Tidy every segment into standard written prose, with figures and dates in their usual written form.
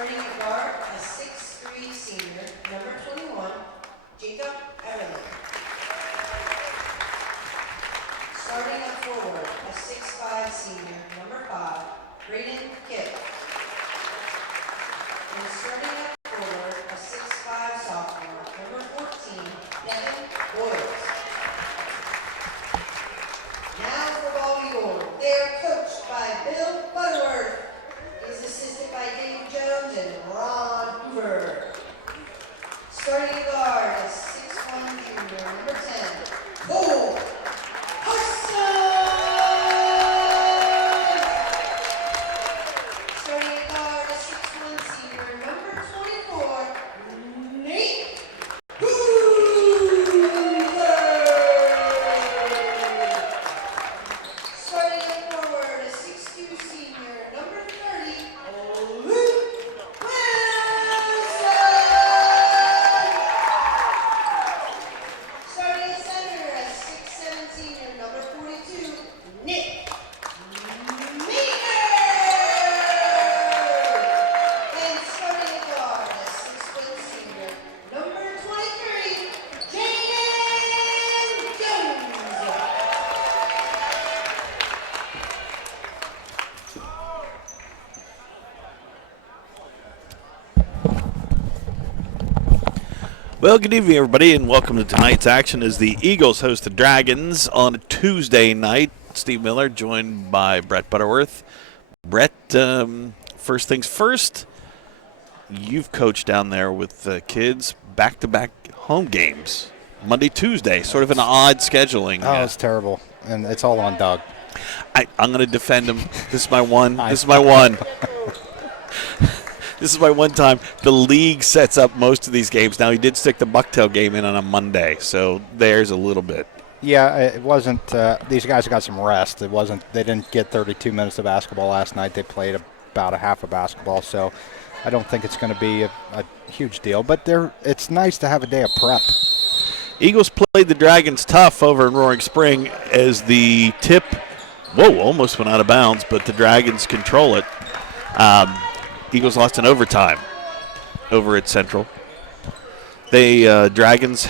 Starting at guard, a 6'3" senior, number 21, Jacob Everly. Starting at forward, a 6'5" senior, number 5, Braden Kidd. And starting at forward, a 6'5" sophomore, number 14, Devin Boyles. Now for Ball Eagle, they are coached by Bill Butterworth. He's assisted by Dave Jones and Ron Hoover. Starting at guard, a 6'1" junior, number 10, Cole Hudson. Starting at guard, a 6'1" senior, number 24, Nate Hoover. Starting at forward, a 6'2" senior, number 30, Luke Wilson. Starting at center, a 6'7" senior, number 42, Nick Meeker. And starting at guard, a 6' senior, number 23, Jaden Jones. Well, good evening, everybody, and welcome to tonight's action as the Eagles host the Dragons on a Tuesday night. Steve Miller joined by Brett Butterworth. Brett, first things first, you've coached down there with the kids back-to-back home games, Monday, Tuesday, sort of an odd scheduling. Oh, it's terrible, and it's all on Doug. I'm going to defend him. This is my one. This is my one. This is my one time. The league sets up most of these games. Now, he did stick the Bucktail game in on a Monday, so there's a little bit. Yeah, it wasn't. These guys got some rest. It wasn't. They didn't get 32 minutes of basketball last night. They played about a half of basketball, so I don't think it's going to be a huge deal. But it's nice to have a day of prep. Eagles played the Dragons tough over in Roaring Spring as the tip, almost went out of bounds, but the Dragons control it. Eagles lost in overtime over at Central. Dragons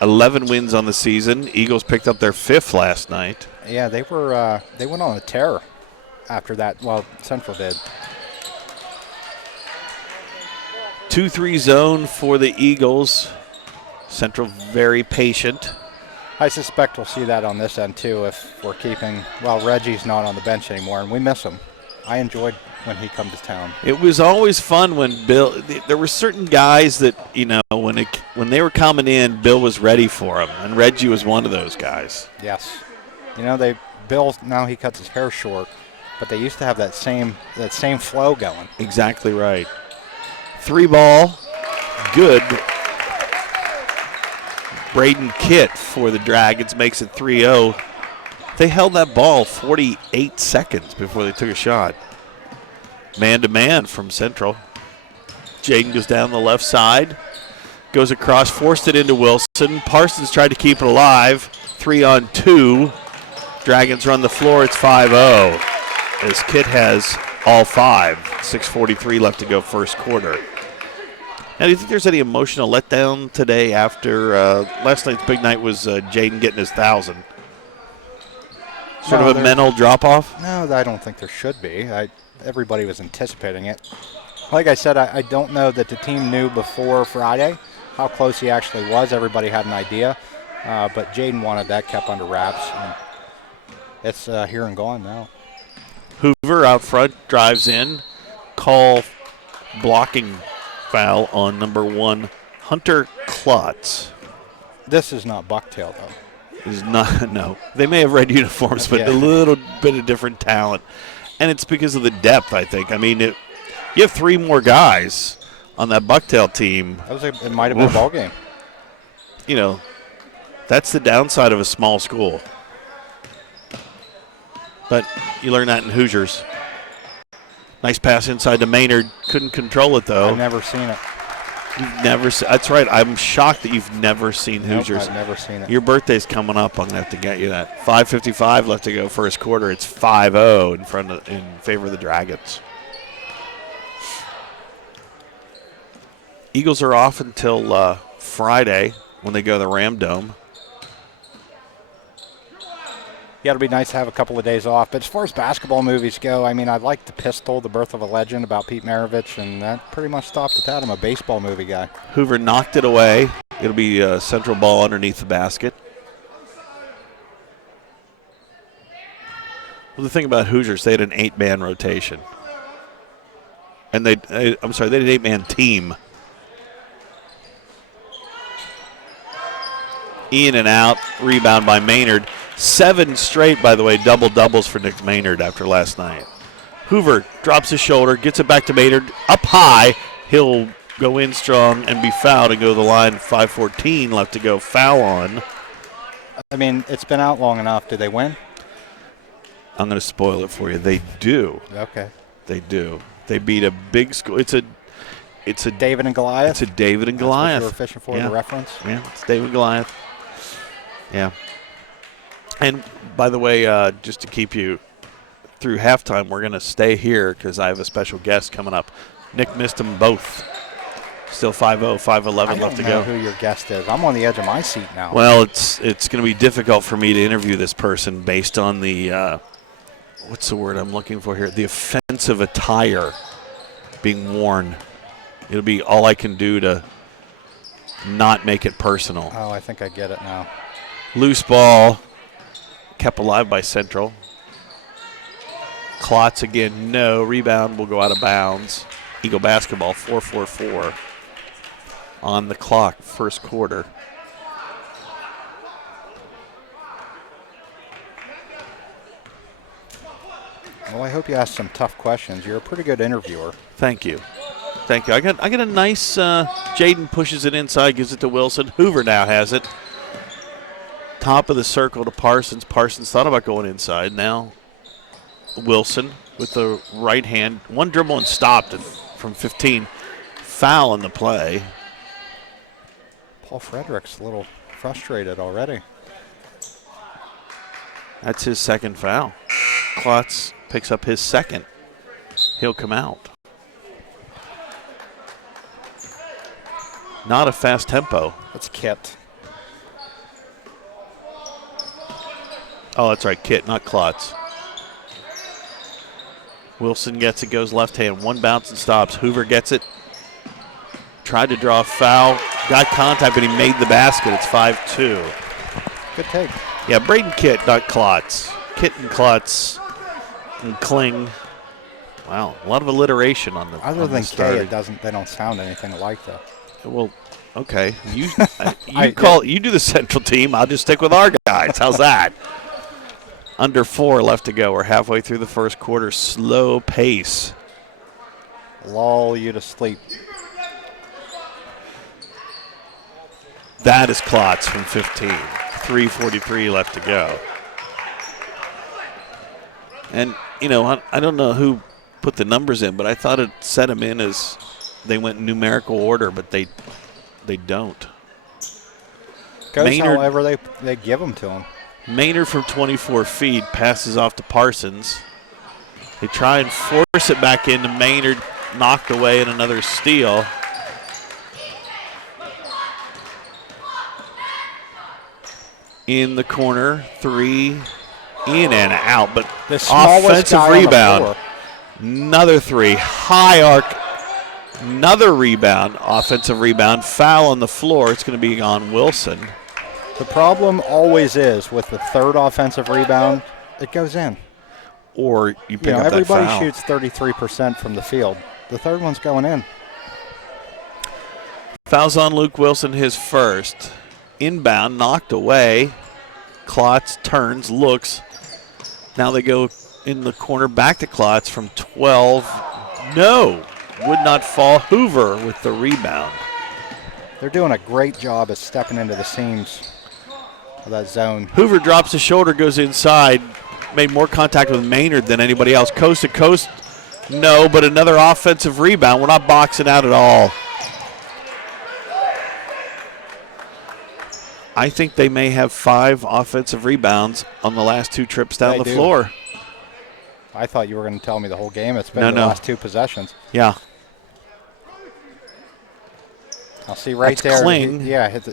11 wins on the season. Eagles picked up their 5th last night. Yeah, they went on a tear after that. Well, Central did. 2-3 zone for the Eagles. Central very patient. I suspect we'll see that on this end too if we're keeping. Well, Reggie's not on the bench anymore, and we miss him. I enjoyed when he come to town. It was always fun when Bill. There were certain guys that when they were coming in, Bill was ready for them, and Reggie was one of those guys. Yes, Bill now he cuts his hair short, but they used to have that same flow going. Exactly right. 3 ball, good. Braden Kitt for the Dragons makes it 3-0. They held that ball 48 seconds before they took a shot. Man-to-man from Central. Jaden goes down the left side, goes across, forced it into Wilson. Parsons tried to keep it alive. 3-on-2. Dragons run the floor. It's 5-0 as Kitt has all 5. 6:43 left to go first quarter. Now, do you think there's any emotional letdown today after last night's big night was Jaden getting his 1,000? Sort of a mental drop-off? No, I don't think there should be. Everybody was anticipating it. Like I said, I don't know that the team knew before Friday how close he actually was. Everybody had an idea, but Jaden wanted that kept under wraps. And it's here and gone now. Hoover out front drives in. Call blocking foul on number 1, Hunter Klotz. This is not Bucktail, though. Is not, no. They may have red uniforms, but a little bit of different talent. And it's because of the depth, I think. I mean, you have 3 more guys on that Bucktail team. It might have been a ball game. That's the downside of a small school. But you learn that in Hoosiers. Nice pass inside to Maynard. Couldn't control it, though. I've never seen it. You've never seen. That's right. I'm shocked that you've never seen Hoosiers. I've never seen it. Your birthday's coming up. I'm gonna have to get you that. 5:55 left to go first quarter. It's 5-0 in favor of the Dragons. Eagles are off until Friday when they go to the Ram Dome. Yeah, it'll be nice to have a couple of days off. But as far as basketball movies go, I mean, I like The Pistol, The Birth of a Legend, about Pete Maravich, and that pretty much stopped at that. I'm a baseball movie guy. Hoover knocked it away. It'll be a central ball underneath the basket. Well, the thing about Hoosiers, they had an 8-man rotation. And they had an 8-man team. In and out, rebound by Maynard. 7 straight, by the way, double-doubles for Nick Maynard after last night. Hoover drops his shoulder, gets it back to Maynard, up high. He'll go in strong and be fouled and go to the line. 5:14 left to go. Foul on. I mean, it's been out long enough. Do they win? I'm going to spoil it for you. They do. Okay. They do. They beat a big school. It's a David and Goliath? It's a David and That's Goliath. what you were fishing for, Yeah. the reference? Yeah, it's David and Goliath. Yeah. And by the way, just to keep you through halftime, we're going to stay here because I have a special guest coming up. Nick missed them both. Still 5-0, 5:11 left to I don't know go. who your guest is. I'm on the edge of my seat now. Well, it's going to be difficult for me to interview this person based on the what's the word I'm looking for here? The offensive attire being worn. It'll be all I can do to not make it personal. Oh, I think I get it now. Loose ball, kept alive by Central. Klotz again, no. Rebound will go out of bounds. Eagle basketball, 4:44 on the clock, first quarter. Well, I hope you asked some tough questions. You're a pretty good interviewer. Thank you. Thank you. I got a nice, Jaden pushes it inside, gives it to Wilson. Hoover now has it. Top of the circle to Parsons. Parsons thought about going inside. Now Wilson with the right hand. One dribble and stopped from 15. Foul in the play. Paul Frederick's a little frustrated already. That's his second foul. Klotz picks up his second. He'll come out. Not a fast tempo. That's Kit. Oh, that's right, Kit, not Klotz. Wilson gets it, goes left hand. One bounce and stops. Hoover gets it. Tried to draw a foul. Got contact, but he made the basket. It's 5-2. Good take. Yeah, Braden Kit, not Klotz. Kit and Klotz and Kling. Wow, a lot of alliteration on the Other on than the K, start. they don't sound anything alike, though. Well, okay. You do the Central team. I'll just stick with our guys. How's that? Under 4 left to go. We're halfway through the first quarter. Slow pace. Lull you to sleep. That is Klotz from 15. 3:43 left to go. And, I don't know who put the numbers in, but I thought it set them in as they went in numerical order, but they don't. Goes Maynard- however they give them to him. Maynard from 24 feet passes off to Parsons. They try and force it back into Maynard, knocked away, and another steal. In the corner, 3, in and out, but The smallest offensive guy on the rebound. floor. Another 3, high arc, another rebound, offensive rebound, foul on the floor. It's going to be on Wilson. The problem always is with the third offensive rebound, it goes in. Or you pick up that everybody foul. shoots 33% from the field. The third one's going in. Fouls on Luke Wilson, his first. Inbound, knocked away. Klotz turns, looks. Now they go in the corner back to Klotz from 12. No, would not fall. Hoover with the rebound. They're doing a great job of stepping into the seams of that zone. Hoover drops his shoulder, goes inside. Made more contact with Maynard than anybody else. Coast to coast, no, but another offensive rebound. We're not boxing out at all. I think they may have 5 offensive rebounds on the last 2 trips down the floor. I thought you were going to tell me the whole game. It's been No, the no. last 2 possessions. Yeah. I'll see right That's there. Kling.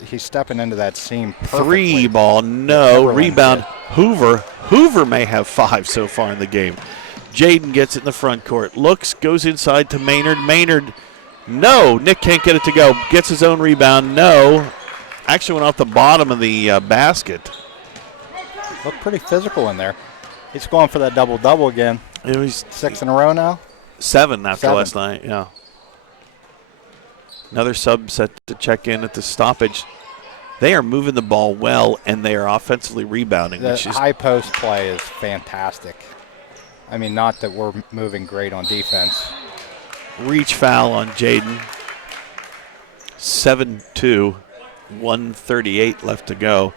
He's stepping into that seam perfectly. 3 ball, no. Everlin Rebound, did. Hoover. Hoover may have 5 so far in the game. Jaden gets it in the front court. Looks, goes inside to Maynard. Maynard, no. Nick can't get it to go. Gets his own rebound, no. Actually went off the bottom of the basket. Looked pretty physical in there. He's going for that double-double again. It was 6 in a row now. 7 after 7. last night, yeah. Another sub set to check in at the stoppage. They are moving the ball well, and they are offensively rebounding. The Which is high post play is fantastic. I mean, not that we're moving great on defense. reach foul on Jaden. 7-2, 1:38 left to go.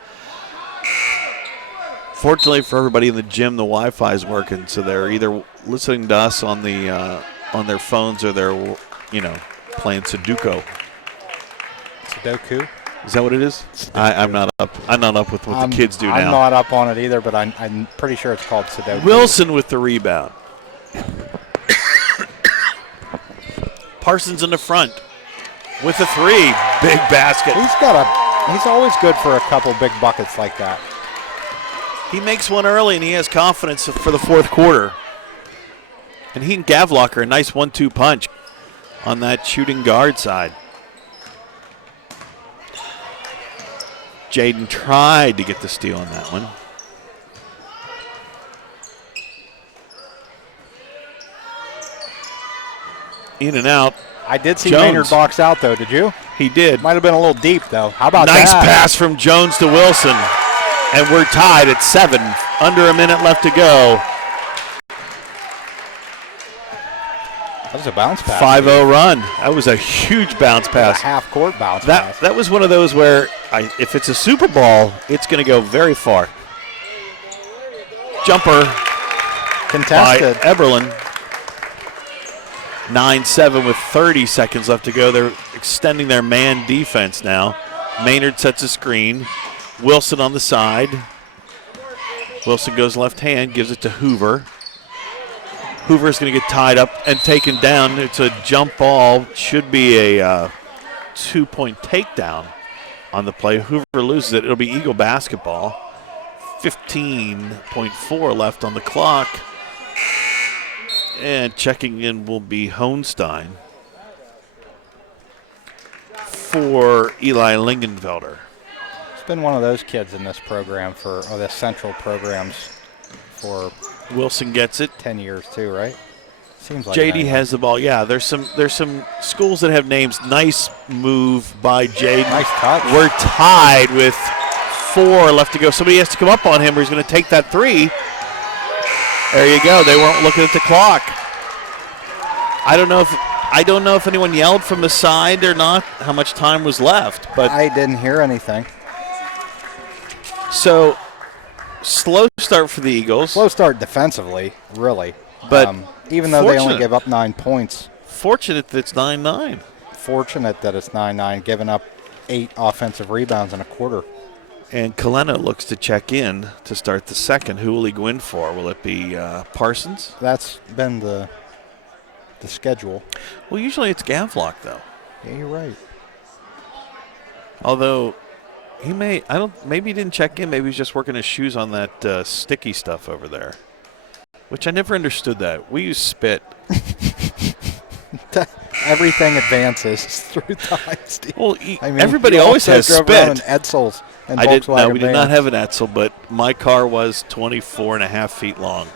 Fortunately for everybody in the gym, the Wi-Fi is working, so they're either listening to us on their phones or they're, playing Sudoku. Sudoku. Is that what it is? I'm not up. I'm not up with what the kids do now. I'm not up on it either, but I'm pretty sure it's called Sudoku. Wilson with the rebound. Parsons in the front with a 3. Big basket. He's always good for a couple big buckets like that. He makes one early, and he has confidence for the fourth quarter. And he and Gavlock are a nice 1-2 punch on that shooting guard side. Jaden tried to get the steal on that one. In and out. I did see Jones. Maynard box out, though. Did you? He did. Might have been a little deep, though. How about Nice that? pass from Jones to Wilson. And we're tied at 7. Under a minute left to go. That was a bounce pass. 5-0 run. That was a huge bounce pass. A half-court bounce pass. That was one of those where if it's a Super Bowl, it's going to go very far. Jumper Contested. by Eberlin. 9-7 with 30 seconds left to go. They're extending their man defense now. Maynard sets a screen. Wilson on the side. Wilson goes left hand, gives it to Hoover. Hoover's going to get tied up and taken down. It's a jump ball. Should be a 2-point takedown on the play. Hoover loses it. It'll be Eagle basketball. 15.4 left on the clock. And checking in will be Hohenstein for Eli Lingenfelder. It's been one of those kids in this program the Central programs for Wilson gets it. 10 years too, right? Seems like JD 9. has the ball. Yeah, there's some schools that have names. Nice move by Jaden. Nice touch. We're tied with 4 left to go. Somebody has to come up on him or he's going to take that 3. There you go. They weren't looking at the clock. I don't know if anyone yelled from the side or not, how much time was left, but I didn't hear anything. so slow start for the Eagles. Slow start defensively, really. But even though they only fortunate. gave up 9 points, Fortunate that it's 9-9. fortunate that it's 9-9, giving up 8 offensive rebounds in a quarter. And Kalena looks to check in to start the second. Who will he go in for? Will it be Parsons? That's been the schedule. Well, usually it's Gavlock, though. Yeah, you're right. Although maybe he didn't check in. Maybe he's just working his shoes on that sticky stuff over there, which I never understood that. We use spit. Everything advances through time, Steve. Well, you everybody always also has drove around spit. in Edsels and I didn't. No, Volkswagen we did not vans. have an Edsel, but my car was 24 and a half feet long.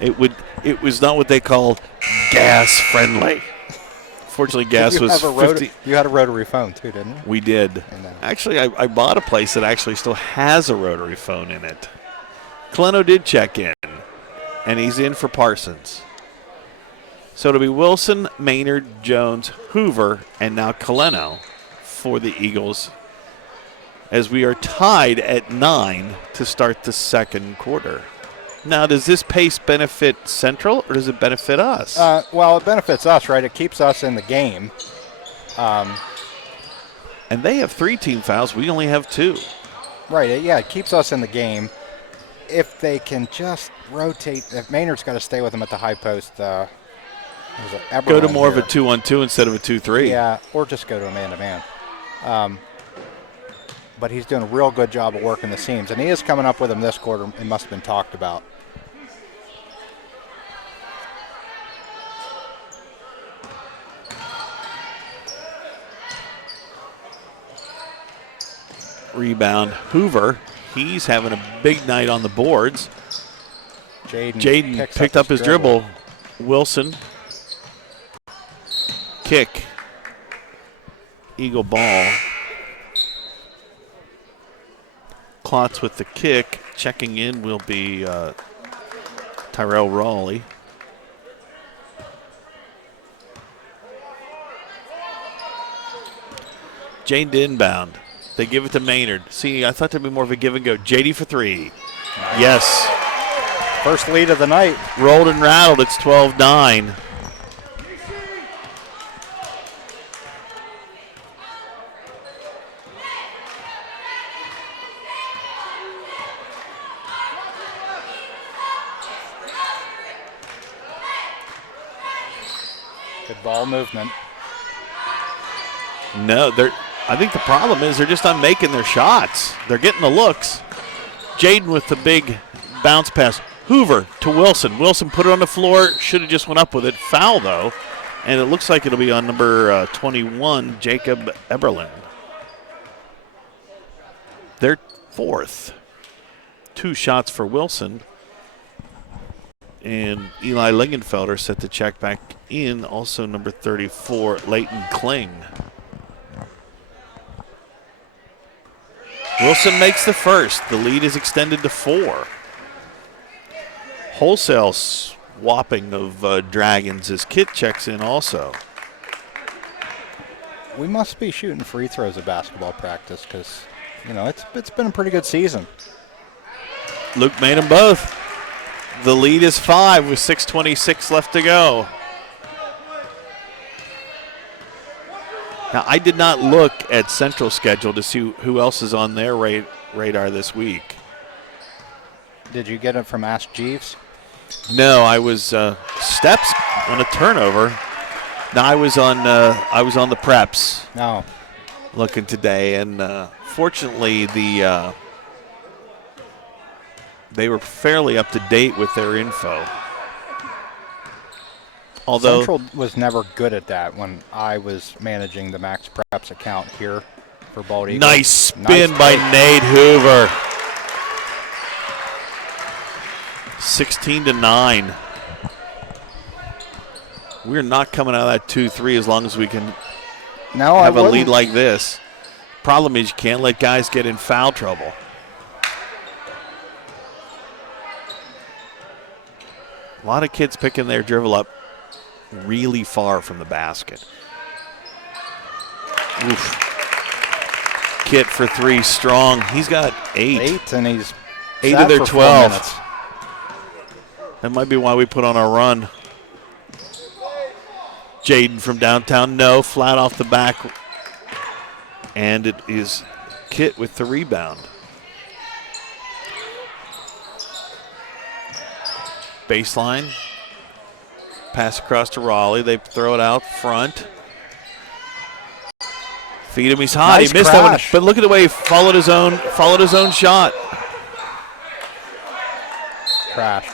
It was not what they call gas friendly. Fortunately, gas You was have a 50. You had a rotary phone too, didn't you? We did. I know. Actually, I bought a place that actually still has a rotary phone in it. Kaleno did check in, and he's in for Parsons. So it'll be Wilson, Maynard, Jones, Hoover, and now Kaleno for the Eagles as we are tied at 9 to start the second quarter. Now, does this pace benefit Central or does it benefit us? Well, it benefits us, right? It keeps us in the game. And they have 3 team fouls. We only have 2. Right, yeah, it keeps us in the game. If they can just rotate, if Maynard's got to stay with them at the high post, Was it Go to Eberlin more of a here? 2-on-2 instead of a 2-3. Yeah, or just go to a man-to-man. But he's doing a real good job of working the seams, and he is coming up with them this quarter. It must have been talked about. Rebound, Hoover. He's having a big night on the boards. Jaden picked up his dribble. Wilson. Kick. Eagle ball. Klotz with the kick. Checking in will be Tyrell Raleigh. Jane to inbound. They give it to Maynard. See, I thought there'd be more of a give and go. JD for three. Nice. Yes. First lead of the night. Rolled and rattled. It's 12-9. Good ball movement. No, I think the problem is they're just not making their shots. They're getting the looks. Jaden with the big bounce pass. Hoover to Wilson. Wilson put it on the floor. Should have just went up with it. Foul, though. And it looks like it'll be on number 21, Jacob Eberlin. They're fourth. 2 shots for Wilson. And Eli Lingenfelder set to check back in. Also number 34, Leighton Kling. Wilson makes the first. The lead is extended to 4. Wholesale swapping of Dragons as Kit checks in also. We must be shooting free throws at basketball practice because, you know, it's been a pretty good season. Luke made them both. The lead is 5 with 6:26 left to go. Now, I did not look at Central's schedule to see who else is on their radar this week. Did you get it from Ask Jeeves? No, I was steps on a turnover. No, I was on the preps. No. Looking today, and fortunately they were fairly up to date with their info. Although Central was never good at that when I was managing the Max Preps account here for Bald Eagle. nice spin by Nate Hoover. 16-9. We're not coming out of that 2-3 as long as we can have a lead like this. Problem is you can't let guys get in foul trouble. A lot of kids picking their dribble up really far from the basket. Oof. Kit for 3, strong. He's got 8. 8, and he's 8 sat of their for 4 12. minutes. That might be why we put on our run. Jaden from downtown, no, flat off the back. And it is Kit with the rebound. Baseline. Pass across to Raleigh. They throw it out front. Feed him, he's hot. Nice He missed that one. crash. But look at the way he followed his own shot. Crash.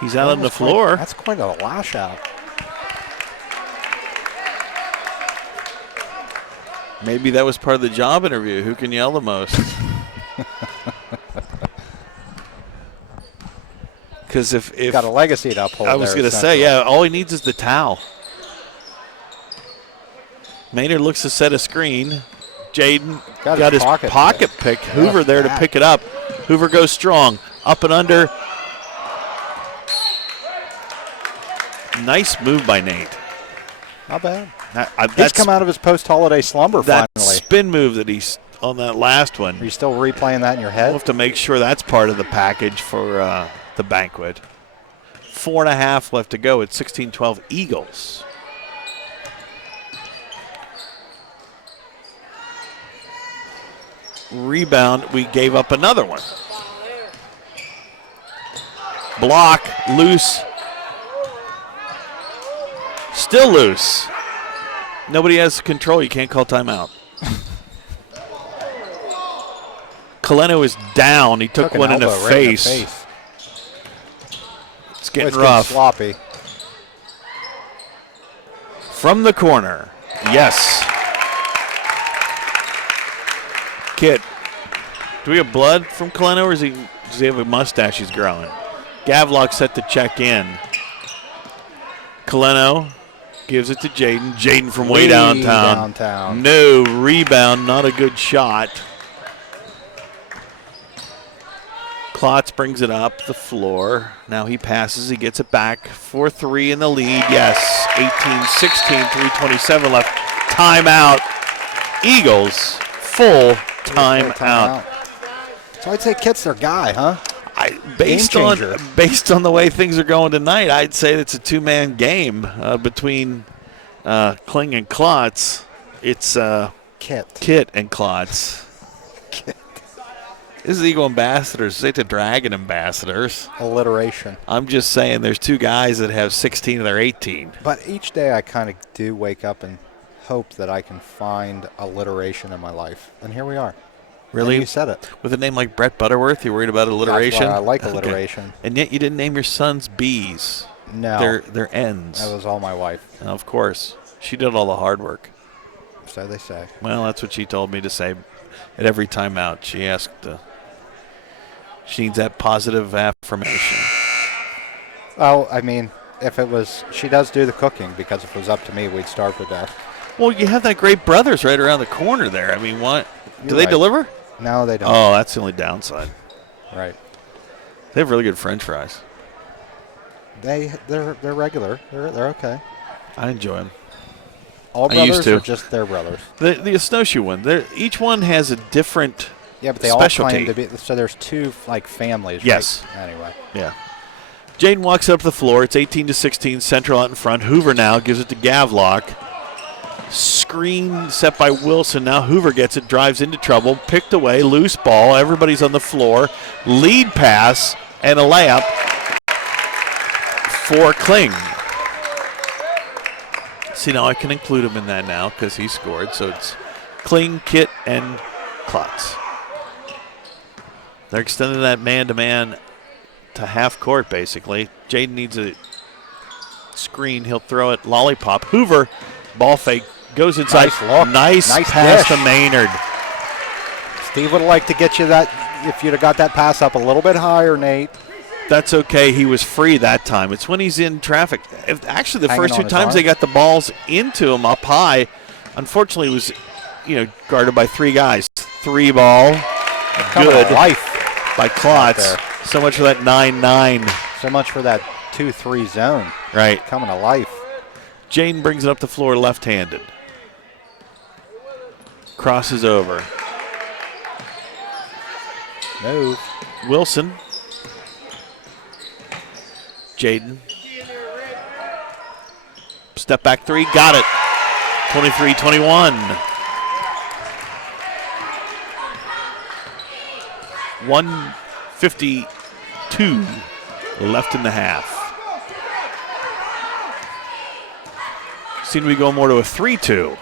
He's out on the floor. That's quite a lash out. Maybe that was part of the job interview. Who can yell the most? Because if Got a legacy to uphold. I was going to say, yeah, all he needs is the towel. Maynard looks to set a screen. Jaden got his pocket pick. Hoover there to pick it up. Hoover goes strong. Up and under. Nice move by Nate. Not bad. He's That's come out of his post-holiday slumber that finally. spin move that he's on that last one. Are you still replaying that in your head? We'll have to make sure that's part of the package for the banquet. 4.5 left to go. It's 16-12 Eagles. Rebound. We gave up another one. Block, loose. Still loose. Nobody has control. You can't call timeout. Kaleno is down. He took one in the face. It's getting rough. Sloppy. From the corner. Yes. Kit. Do we have blood from Kaleno, or does he have a mustache he's growing? Gavlock set to check in. Kaleno gives it to Jaden. Jaden from way downtown. No rebound, not a good shot. Klotz brings it up the floor. Now he passes, he gets it back for 3 in the lead. Yes, 18-16, 3:27 left. Timeout. Eagles, full timeout. So I'd say Kit's their guy, huh? Based on the way things are going tonight, I'd say it's a two-man game between Kling and Klotz. It's Kit and Klotz. This is Eagle Ambassadors. Say to Dragon Ambassadors. Alliteration. I'm just saying there's two guys that have 16 of their 18. But each day I kind of do wake up and hope that I can find alliteration in my life. And here we are. Really? And you said it. With a name like Brett Butterworth, you're worried about alliteration? That's why I like alliteration. Okay. And yet you didn't name your sons B's. No. They're N's. That was all my wife. And of course. She did all the hard work. So they say. Well, that's what she told me to say at every timeout. She asked, she needs that positive affirmation. Oh, I mean, if it was, she does do the cooking, because if it was up to me, we'd starve to death. Well, you have that great Brothers right around the corner there. I mean, what? Do they deliver? No, they don't. Oh, that's the only downside. Right. They have really good French fries. They're regular. They're okay. I enjoy them. All brothers or just their brothers? The snowshoe one. Each one has a different Yeah, but they specialty. all claim to be. So there's two families. Yes. Right? Anyway. Yeah. Jaden walks up the floor. It's 18-16. Central out in front. Hoover now gives it to Gavlock. Screen set by Wilson. Now Hoover gets it, drives into trouble, picked away, loose ball. Everybody's on the floor. Lead pass and a layup for Kling. See, now I can include him in that now because he scored. So it's Kling, Kit, and Klotz. They're extending that man-to-man to half court, basically. Jaden needs a screen. He'll throw it. Lollipop. Hoover, ball fake. Goes inside. Nice pass to Maynard. Steve would have liked to get you that if you'd have got that pass up a little bit higher, Nate. That's okay. He was free that time. It's when he's in traffic. Actually, the first two times they got the balls into him up high, unfortunately, it was guarded by three guys. 3 ball. Good life by Klotz. So much for that 9-9. So much for that 2-3 zone. Right. Coming to life. Jaden brings it up the floor left-handed. Crosses over. Move. Wilson. Jaden. Step back 3. Got it. 23-21. 1:52 left in the half. Seem to be going more to a 3-2.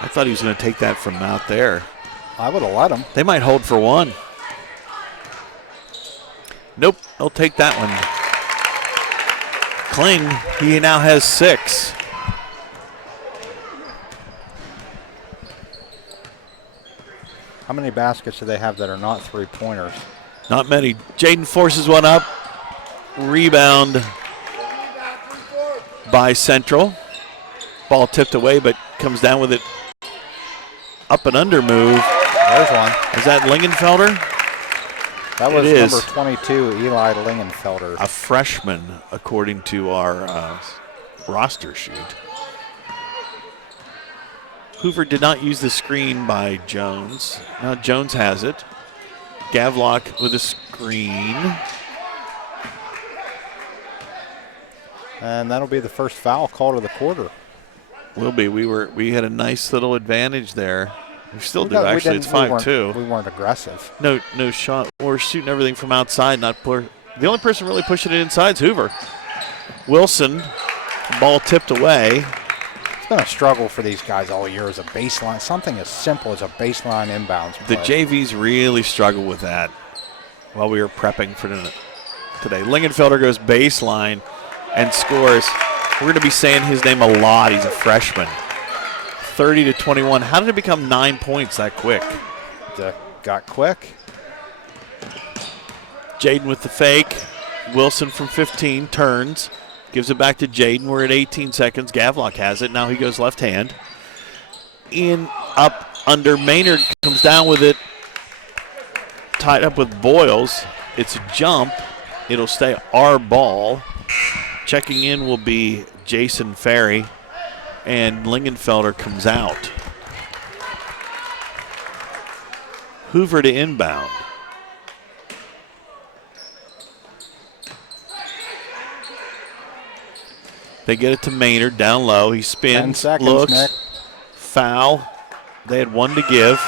I thought he was going to take that from out there. I would have let him. They might hold for 1. Nope, they'll take that one. Kling, he now has 6. How many baskets do they have that are not 3-pointers? Not many. Jaden forces one up. Rebound by Central. Ball tipped away, but comes down with it. Up and under move. There's one. Is that Lingenfelder? That was number 22, Eli Lingenfelder. A freshman, according to our roster sheet. Hoover did not use the screen by Jones. Now Jones has it. Gavlock with a screen. And that'll be the first foul called of the quarter. Will be. We had a nice little advantage there. We still do, actually. It's 5-2. We weren't aggressive. No shot. We're shooting everything from outside. The only person really pushing it inside is Hoover. Wilson, ball tipped away. It's been a struggle for these guys all year as a baseline, something as simple as a baseline inbounds play. The JVs really struggle with that while we were prepping for today. Lingenfelder goes baseline and scores. We're going to be saying his name a lot. He's a freshman. 30-21. How did it become 9 points that quick? That got quick. Jaden with the fake. Wilson from 15 turns. Gives it back to Jaden. We're at 18 seconds. Gavlock has it. Now he goes left hand. Up under. Maynard comes down with it. Tied up with Boyles. It's a jump. It'll stay our ball. Checking in will be Jason Ferry. And Lingenfelder comes out. Hoover to inbound. They get it to Maynard down low. He spins, 10 seconds, looks, Nick. Foul. They had one to give.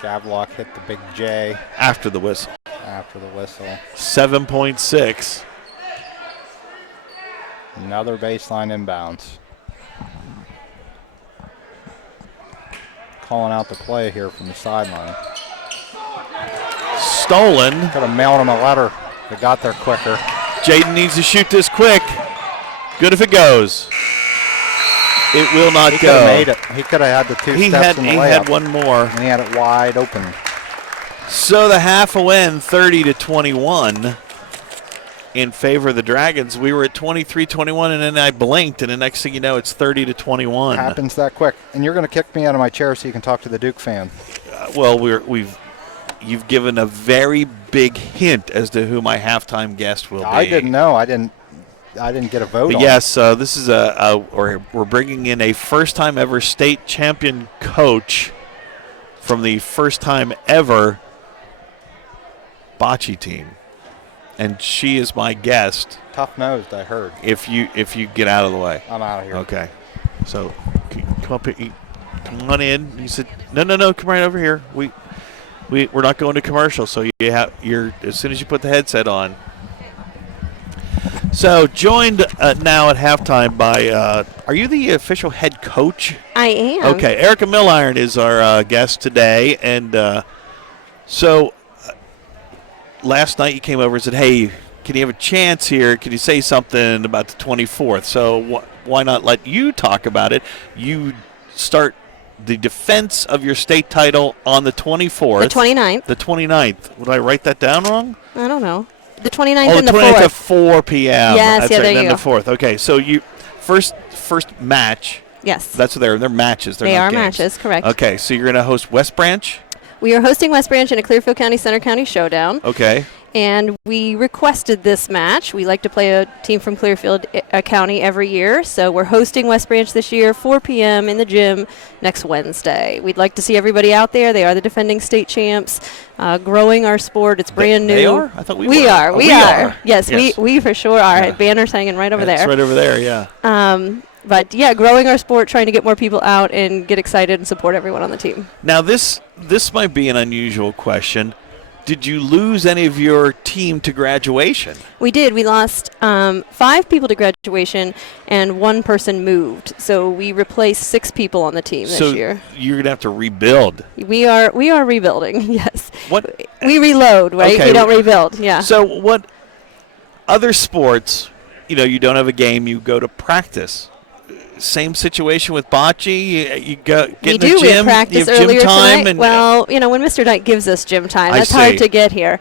Gavlock hit the big J. After the whistle. 7.6. Another baseline inbounds. Calling out the play here from the sideline. Stolen. Could have mailed him a letter. They got there quicker. Jaden needs to shoot this quick. Good if it goes. It will not He go. could have made it. He could have had the two steps in the He layup. had one more. And he had it wide open. So the half will end 30-21 in favor of the Dragons. We were at 23-21, and then I blinked, and the next thing you know, it's 30-21. Happens that quick. And you're going to kick me out of my chair so you can talk to the Duke fan. You've given a very big hint as to who my halftime guest will be. I didn't know. I didn't get a vote but on yes, this is we're bringing in a first-time ever state champion coach from the first-time ever bocce team, and she is my guest. Tough-nosed, I heard. If you get out of the way. I'm out of here. Okay. So come up here. Come on in. He said, no, come right over here. We're not going to commercial, so you're as soon as you put the headset on. So joined now at halftime by, are you the official head coach? I am. Okay, Erica Milliron is our guest today, and so last night you came over and said, hey, can you have a chance here? Can you say something about the 24th? So why not let you talk about it? You start the defense of your state title on the 24th. The 29th. The 29th. Would I write that down wrong? I don't know. The 29th Oh, and the the 29th 4th. at 4 p.m. Yes, That's yeah, right, there and you then go. the 4th. Okay, so you first match. Yes. That's what they're matches. They're They not are games. matches, correct. Okay, so you're going to host West Branch. We are hosting West Branch in a Clearfield County Center County showdown. Okay. And we requested this match. We like to play a team from Clearfield County every year. So we're hosting West Branch this year, 4 p.m. in the gym next Wednesday. We'd like to see everybody out there. They are the defending state champs, growing our sport. It's brand new. They are? I thought we were. We are. Oh, we are. Yes, we for sure are. Yeah. Banner's hanging right over there. It's right over there, yeah. But yeah, growing our sport, trying to get more people out and get excited and support everyone on the team. Now this might be an unusual question. Did you lose any of your team to graduation? We did. We lost 5 people to graduation, and 1 person moved. So we replaced 6 people on the team this year. So you're gonna have to rebuild. We are rebuilding. Yes. What? We reload, right? Okay. We don't rebuild. Yeah. So what? Other sports, you don't have a game. You go to practice. Same situation with bocce. You go get in the gym. We have practice you have earlier gym time tonight. and Well, when Mr. Knight gives us gym time, I that's see. hard to get here.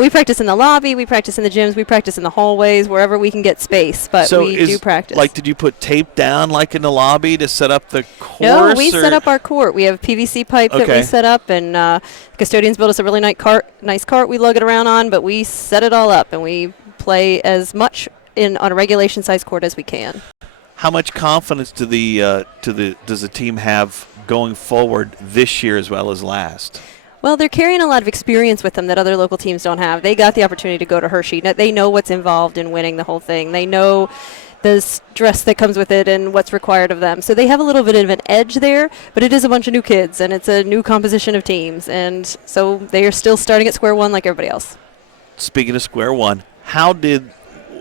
We practice in the lobby. We practice in the gyms. We practice in the hallways, wherever we can get space. But so we do practice. Like, did you put tape down like in the lobby to set up the course? No, we or? set up our court. We have PVC pipe that Okay. we set up, and custodians built us a really nice cart we lug it around on, but we set it all up, and we play as much on a regulation size court as we can. How much confidence does the team have going forward this year as well as last? Well, they're carrying a lot of experience with them that other local teams don't have. They got the opportunity to go to Hershey. They know what's involved in winning the whole thing. They know the stress that comes with it and what's required of them. So they have a little bit of an edge there, but it is a bunch of new kids, and it's a new composition of teams. And so they are still starting at square one like everybody else. Speaking of square one,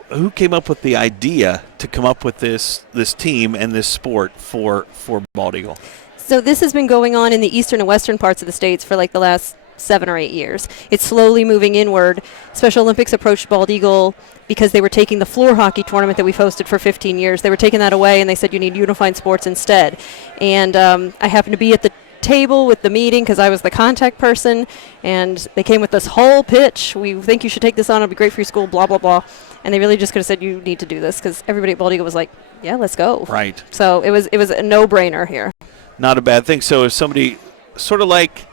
who came up with the idea to come up with this team and this sport for Bald Eagle? So this has been going on in the eastern and western parts of the states for like the last 7 or 8 years. It's slowly moving inward. Special Olympics approached Bald Eagle because they were taking the floor hockey tournament that we've hosted for 15 years. They were taking that away, and they said you need unified sports instead. And I happened to be at the table with the meeting because I was the contact person, and they came with this whole pitch. We think you should take this on. It'll be great for your school, blah, blah, blah. And they really just could have said, you need to do this, because everybody at Bald Eagle was like, yeah, let's go. Right. So it was a no-brainer here. Not a bad thing. So if somebody sort of like,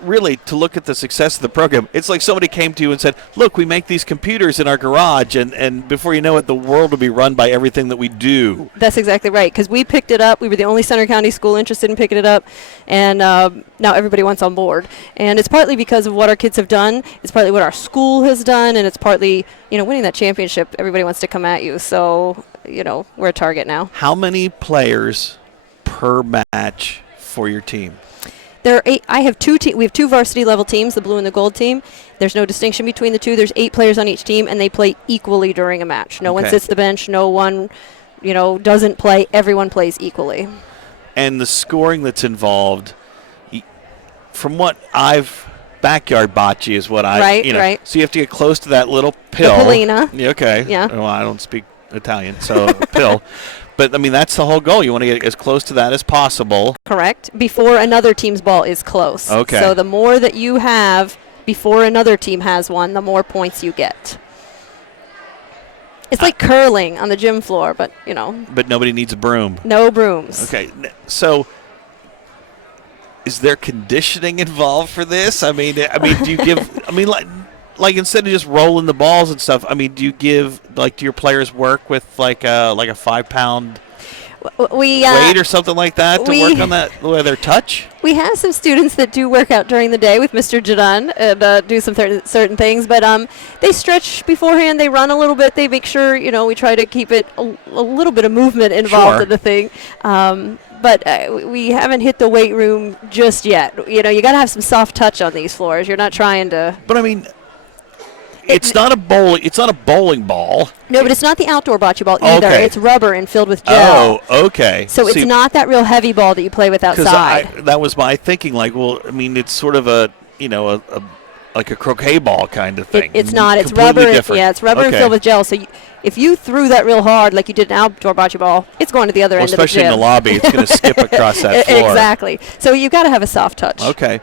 really, to look at the success of the program, it's like somebody came to you and said, look, we make these computers in our garage, and before you know it, the world will be run by everything that we do. That's exactly right, because we picked it up. We were the only Center County school interested in picking it up, and now everybody wants on board. And it's partly because of what our kids have done. It's partly what our school has done, and it's partly, winning that championship. Everybody wants to come at you, so, we're a target now. How many players per match for your team? There are 8. I have 2 we have 2 varsity level teams, the blue and the gold team. There's no distinction between the two. There's 8 players on each team, and they play equally during a match. No one sits the bench. No one, doesn't play. Everyone plays equally. And the scoring that's involved, from what backyard bocce is what Right. So you have to get close to that little pill. The Polina. Yeah, okay. Yeah. Well, I don't speak Italian, so pill. But, that's the whole goal. You want to get as close to that as possible. Correct. Before another team's ball is close. Okay. So the more that you have before another team has one, the more points you get. It's like curling on the gym floor, but, But nobody needs a broom. no brooms. Okay. So is there conditioning involved for this? Do you give like instead of just rolling the balls and stuff, do you give do your players work with like a 5-pound weight or something like that to work on their touch? We have some students that do work out during the day with Mr. Jadon and do some certain things, but they stretch beforehand, they run a little bit, they make sure, we try to keep it a little bit of movement involved in the thing. But we haven't hit the weight room just yet. You got to have some soft touch on these floors. You're not trying to. But it's not a bowling ball. No, but it's not the outdoor bocce ball either. Okay. It's rubber and filled with gel. Oh, okay. So it's not that real heavy ball that you play with outside. That was my thinking. It's sort of a like a croquet ball kind of thing. It's not. It's completely rubber. Different. It's rubber and filled with gel. So if you threw that real hard like you did an outdoor bocce ball, it's going to the other end of the gym. Especially in the lobby, it's going to skip across that floor. Exactly. So you've got to have a soft touch. Okay.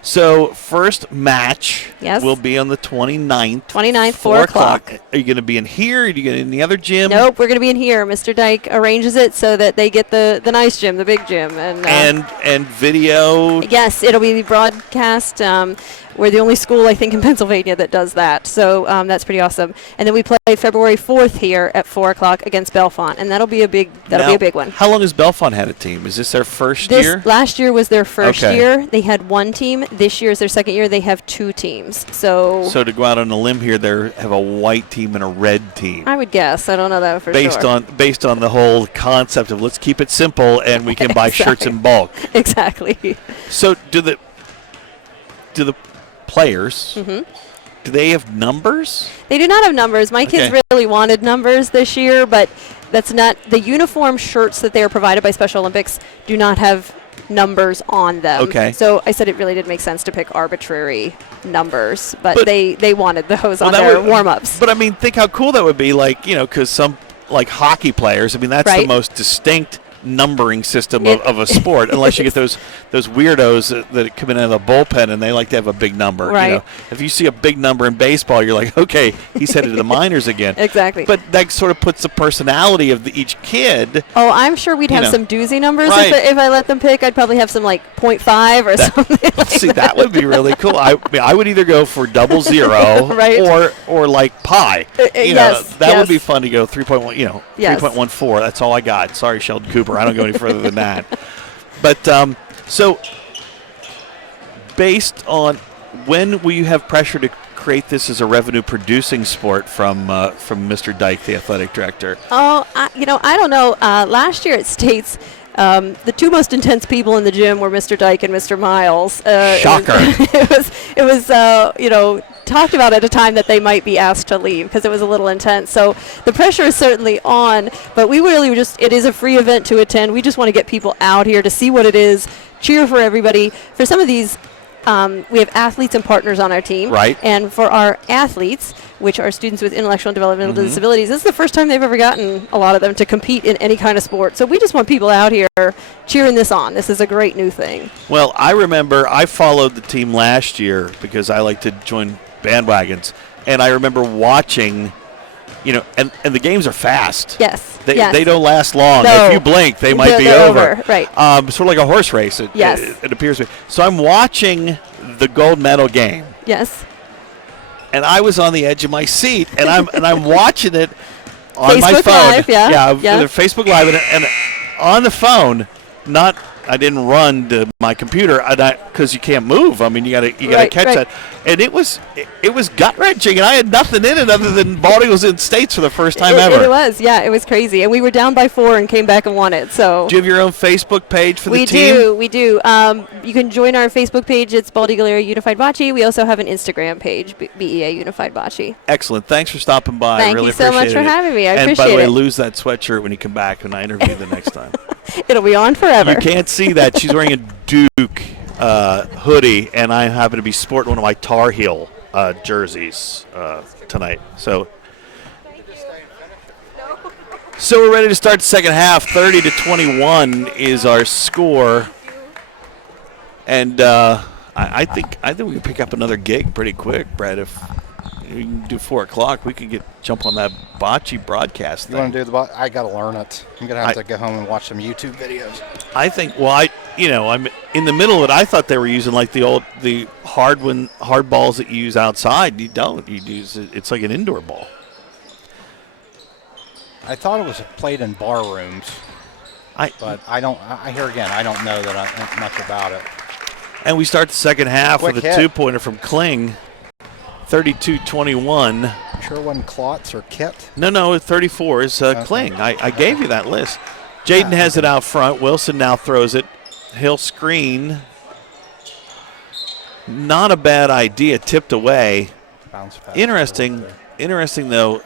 So first match Yes. will be on the 29th. 29th, 4 o'clock. Are you going to be in here? Are you going to be in the other gym? Nope, we're going to be in here. Mr. Dyke arranges it so that they get the nice gym, the big gym. And video? Yes, it'll be broadcast. We're the only school, I think, in Pennsylvania that does that. So that's pretty awesome. And then we play February 4th here at 4 o'clock against Bellefonte, and that'll be a big one. How long has Bellefonte had a team? Is this their first year? Last year was their first Okay. year. They had 1 team. This year is their second year. They have 2 teams. So to go out on a limb here, they have a white team and a red team. I would guess. I don't know that for sure. Based on the whole concept of let's keep it simple and we can buy shirts in bulk. Exactly. So do the players, do they have numbers? They do not have numbers. My kids really wanted numbers this year, but that's not the uniform shirts that they are provided by Special Olympics do not have numbers on them. Okay. So I said it really did make sense to pick arbitrary numbers, but they wanted those on their warm-ups. But think how cool that would be, because some hockey players, that's the most distinct numbering system of a sport, unless you get those weirdos that come in out of the bullpen and they like to have a big number. Right. If you see a big number in baseball, you're like, okay, he's headed to the minors again. Exactly. But that sort of puts the personality of each kid. Oh, I'm sure we'd have some doozy numbers Right. if I let them pick. I'd probably have some 0.5 or something. See, that would be really cool. I would either go for 00 Right. or like pi. Yes, that would be fun to go 3.1. Yes. 3.14. That's all I got. Sorry, Sheldon Cooper. I don't go any further than that. But so based on when will you have pressure to create this as a revenue-producing sport from Mr. Dyke, the athletic director? Oh, I don't know. Last year at States, the two most intense people in the gym were Mr. Dyke and Mr. Miles. Shocker. It was talked about at a time that they might be asked to leave because it was a little intense. So the pressure is certainly on, but we really it is a free event to attend. We just want to get people out here to see what it is, cheer for everybody. For some of these, we have athletes and partners on our team. Right. And for our athletes, which are students with intellectual and developmental disabilities, this is the first time they've ever gotten, a lot of them, to compete in any kind of sport. So we just want people out here cheering this on. This is a great new thing. Well, I remember I followed the team last year because I like to join bandwagons, and I remember watching, and the games are fast. Yes. They don't last long. No. If you blink, they might be They're over. Right. Sort of like a horse race. It appears to be. So I'm watching the gold medal game. Yes. And I was on the edge of my seat, and I'm watching it on Facebook my phone. Live, yeah. Facebook Live, and on the phone. I didn't run to my computer because you can't move. I mean, you gotta catch that. And it was gut wrenching, and I had nothing in it other than Bald Eagles in States for the first time ever. It was, yeah, it was crazy, and we were down by 4 and came back and won it. So do you have your own Facebook page for the team? We do. You can join our Facebook page. It's Bald Eagle Area Unified Bocce. We also have an Instagram page, BEA Unified Bocce. Excellent. Thanks for stopping by. Thank really you so much for having me. I appreciate it. And by the way, lose that sweatshirt when you come back when I interview the next time. It'll be on forever. You can't see that. She's wearing a Duke hoodie, and I happen to be sporting one of my Tar Heel jerseys tonight. So we're ready to start the second half. 30-21 is our score, and I think we can pick up another gig pretty quick, Brett. If we can do 4 o'clock, we could jump on that bocce broadcast thing. You want to do the I got to learn it. I'm going to have to go home and watch some YouTube videos. I think, I'm in the middle of it. I thought they were using like the hard balls that you use outside. You don't. You use it's like an indoor ball. I thought it was played in bar rooms, but I don't. I hear again. I don't know that much about it. And we start the second half with a 2-pointer from Kling. 32-21. Sure wasn't Klotz or Kit? No, 34 is Kling. I gave you that list. Jaden has it out front. Wilson now throws it. He'll screen. Not a bad idea. Tipped away. Bounce pass. Interesting though.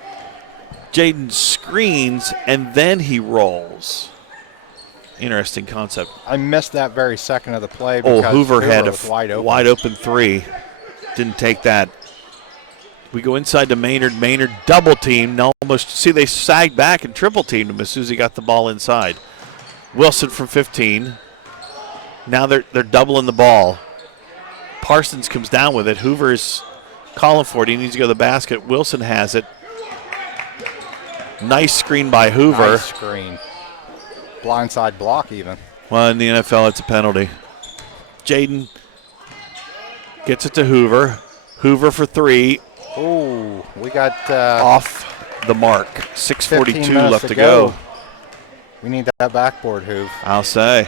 Jaden screens and then he rolls. Interesting concept. I missed that very second of the play because Hoover had a wide open 3. Didn't take that. We go inside to Maynard. Maynard double teamed. Almost see they sagged back and triple teamed him as soon as he got the ball inside. Wilson from 15. Now they're doubling the ball. Parsons comes down with it. Hoover's calling for it. He needs to go to the basket. Wilson has it. Nice screen by Hoover. Nice screen. Blindside block even. Well, in the NFL, it's a penalty. Jaden gets it to Hoover. Hoover for 3. Oh, we got off the mark. 6:42 left to go. We need that backboard, Hoove. I'll say.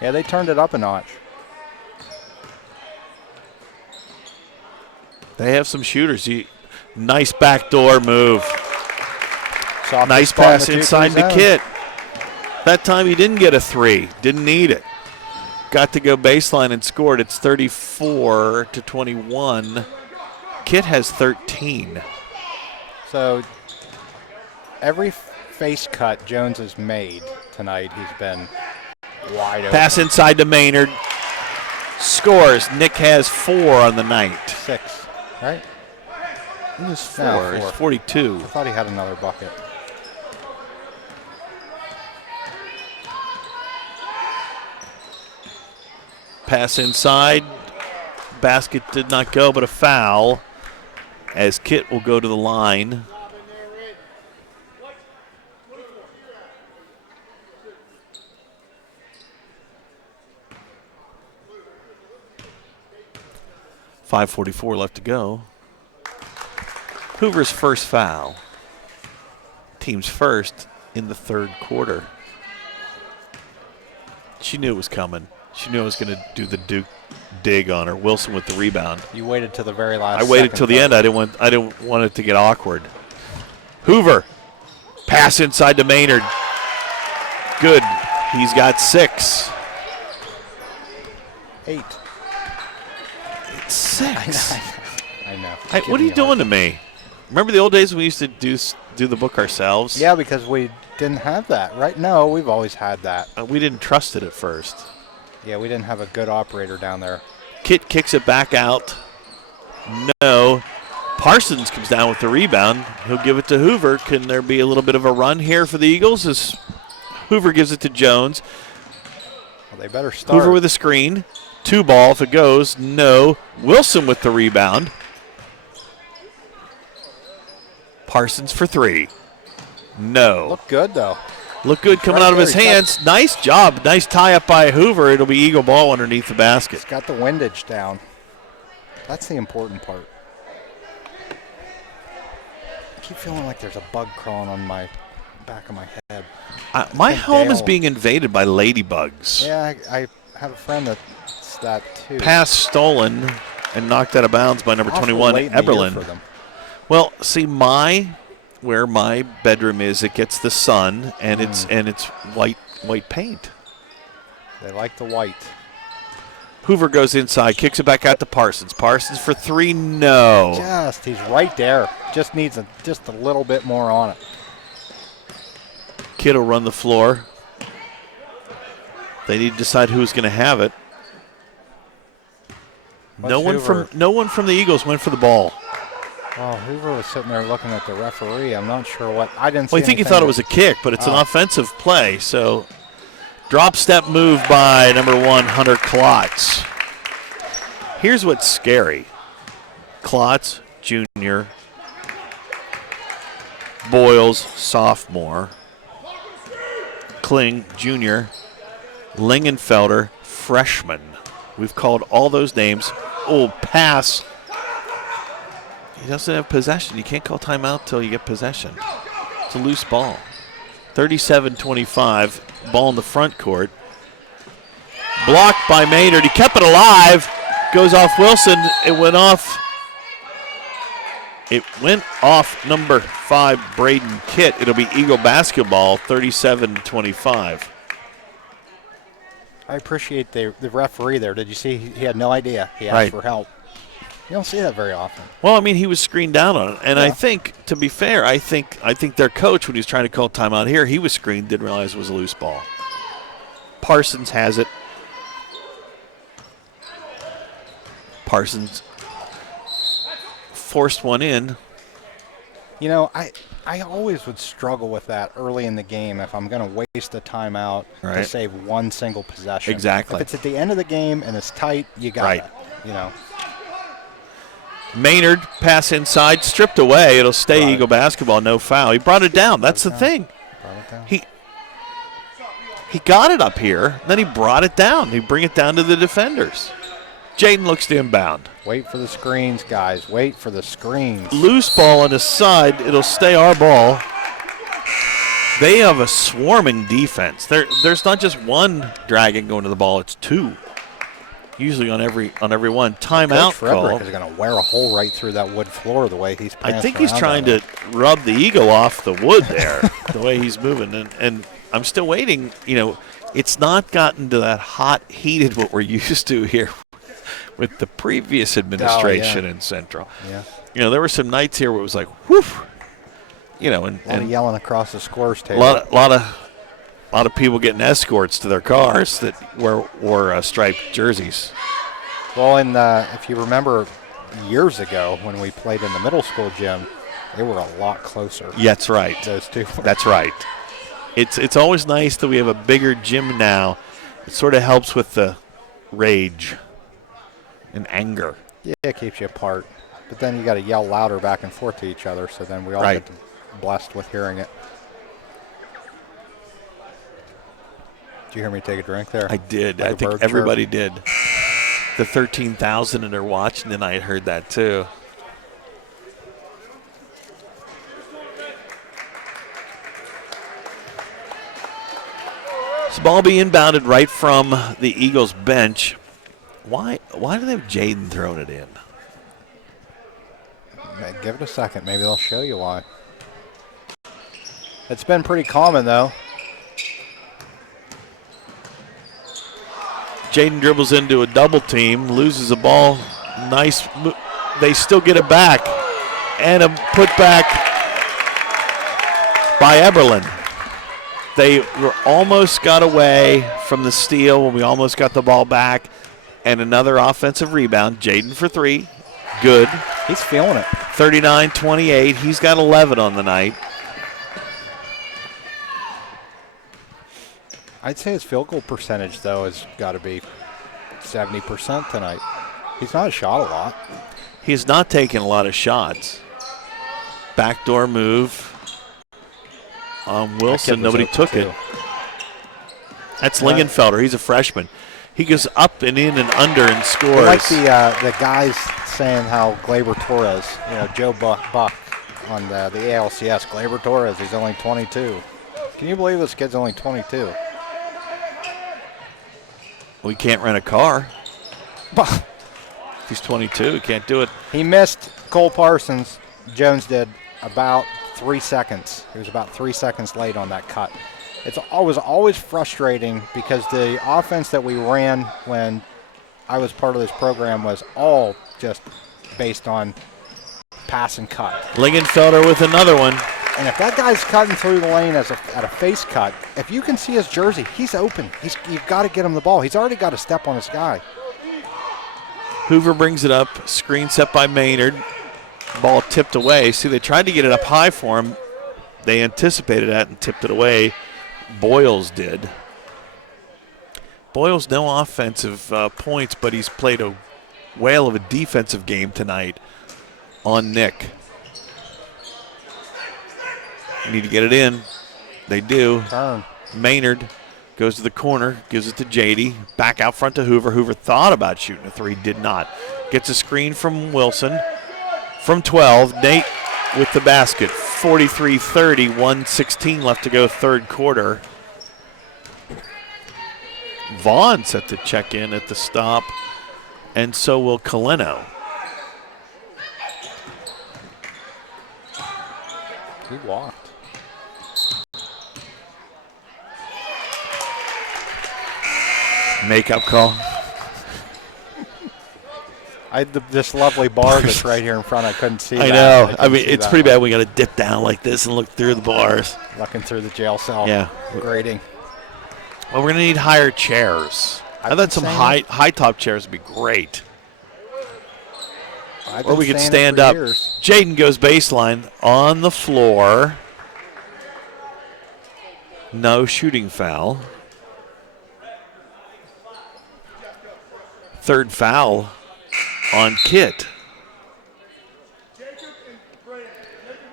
Yeah, they turned it up a notch. They have some shooters. Nice backdoor move. Soft nice pass inside to Kit. That time he didn't get a 3. Didn't need it. Got to go baseline and scored. It's 34-21. Kit has 13. So every face cut Jones has made tonight, he's been wide open. Pass inside to Maynard. Scores. Nick has 4 on the night. 6, right? It was 4. No, It's 42. I thought he had another bucket. Pass inside. Basket did not go, but a foul as Kit will go to the line. .544 left to go. Hoover's first foul. Team's first in the third quarter. She knew it was coming. She knew I was going to do the Duke dig on her. Wilson with the rebound. You waited till the very last I waited second, till the end. I didn't want it to get awkward. Hoover. Pass inside to Maynard. Good. He's got 6. 8. It's 6. I know. Hey, what are you doing to me? Remember the old days when we used to do the book ourselves? Yeah, because we didn't have that, right? No, we've always had that. We didn't trust it at first. Yeah, we didn't have a good operator down there. Kit kicks it back out. No. Parsons comes down with the rebound. He'll give it to Hoover. Can there be a little bit of a run here for the Eagles as Hoover gives it to Jones? Well, they better start. Hoover with a screen. 2 ball if it goes. No. Wilson with the rebound. Parsons for 3. No. Look good, though. Look good coming Right out of his there, hands. Nice job. Nice tie up by Hoover. It'll be Eagle ball underneath the basket. He's got the windage down. That's the important part. I keep feeling like there's a bug crawling on my back of my head. My think home is Dale- being invaded by ladybugs. Yeah, I have a friend that's that too. Pass stolen and knocked out of bounds by number Awful 21, late in the year Eberlin. for them. Well, see, where my bedroom is, it gets the sun and it's white paint. They like the white. Hoover goes inside, kicks it back out to Parsons. Parsons for 3, no. He's right there. Just needs just a little bit more on it. Kid will run the floor. They need to decide who's going to have it. No one from the Eagles went for the ball. Oh, Hoover was sitting there looking at the referee. I'm not sure what. I didn't see Well, I think he anything thought it was a kick, but it's an offensive play. So, drop step move by number 1, Hunter Klotz. Here's what's scary. Klotz, junior. Boyles, sophomore. Kling, junior. Lingenfelder, freshman. We've called all those names. Oh, pass. He doesn't have possession. You can't call timeout till you get possession. It's a loose ball. 37-25. Ball in the front court. Blocked by Maynard. He kept it alive. Goes off Wilson. It went off. It went off number 5, Braden Kitt. It'll be Eagle basketball, 37-25. I appreciate the referee there. Did you see he had no idea? He asked Right. for help. You don't see that very often. Well, I mean, he was screened down on it. And I Yeah. think, to be fair, I think their coach, when he was trying to call timeout here, he was screened, didn't realize it was a loose ball. Parsons has it. Parsons forced one in. You know, I always would struggle with that early in the game if I'm going to waste a timeout to Right. save one single possession. Exactly. If it's at the end of the game and it's tight, you got Right. it. You know. Maynard, pass inside, stripped away. It'll stay Brought it. Eagle basketball, no foul. He brought it down. That's the thing. Brought it down. He got it up here, then he brought it down. He bring it down to the defenders. Jaden looks to inbound. Wait for the screens, guys. Wait for the screens. Loose ball on his side. It'll stay our ball. They have a swarming defense. There's not just one dragon going to the ball. It's 2. Usually on every one. Timeout Coach Frederick call. is going to wear a hole right through that wood floor the way he's I prancing think he's around trying down to rub the Eagle off the wood there, the way he's moving. And I'm still waiting. You know, it's not gotten to that hot, heated what we're used to here with the previous administration in Central. there. Yeah. You know, there were some nights here where it was like, whoof. You know, A lot of and yelling across the scores a table. lot of people getting escorts to their cars that wore striped jerseys. Well, and if you remember years ago when we played in the middle school gym, they were a lot closer. Yeah, that's right. Those two. That's right. It's always nice that we have a bigger gym now. It sort of helps with the rage and anger. Yeah, it keeps you apart. But then you got to yell louder back and forth to each other, so then we all Right. get blessed with hearing it. Did you hear me take a drink there? I did. Like I a think bird everybody did. The 13,000 that are watching tonight heard that too. It's Ball be inbounded right from the Eagles bench. Why do they have Jaden throwing it in? Give it a second. Maybe they'll show you why. It's been pretty common, though. Jaden dribbles into a double team, loses the ball. Nice. They still get it back. And a putback by Eberlin. They were almost got away from the steal when we almost got the ball back. And another offensive rebound. Jaden for 3. Good. He's feeling it. 39-28. He's got 11 on the night. I'd say his field goal percentage, though, has got to be 70% tonight. He's not shot a lot. He's not taking a lot of shots. Backdoor move on Wilson. Nobody took it. That's Lingenfelder. He's a freshman. He goes up and in and under and scores. I like the guys saying how Glaber Torres, Joe Buck on the ALCS. Glaber Torres, he's only 22. Can you believe this kid's only 22? We can't rent a car. He's 22. He can't do it. He missed Cole Parsons. Jones did about 3 seconds. He was about 3 seconds late on that cut. It was always frustrating because the offense that we ran when I was part of this program was all just based on pass and cut. Lingenfelder with another one. And if that guy's cutting through the lane at a face cut, if you can see his jersey, he's open. You've got to get him the ball. He's already got a step on his guy. Hoover brings it up. Screen set by Maynard. Ball tipped away. See, they tried to get it up high for him. They anticipated that and tipped it away. Boyles did. Boyles no offensive points, but he's played a whale of a defensive game tonight on Nick. Need to get it in. They do. Turn. Maynard goes to the corner, gives it to JD. Back out front to Hoover. Hoover thought about shooting a 3, did not. Gets a screen from Wilson. From 12, Nate with the basket. 43-30, 1:16 left to go, third quarter. Vaughn set to check in at the stop, and so will Coleno. He walked. Makeup call. I had this lovely bar that's right here in front. I couldn't see I that. know. I mean, it's pretty bad. We got to dip down like this and look through the bars. Looking through the jail cell. Yeah. Grading. Well, we're going to need higher chairs. I thought some high top chairs would be great. Or we could stand up. Jaden goes baseline on the floor. No shooting foul. Third foul on Kit.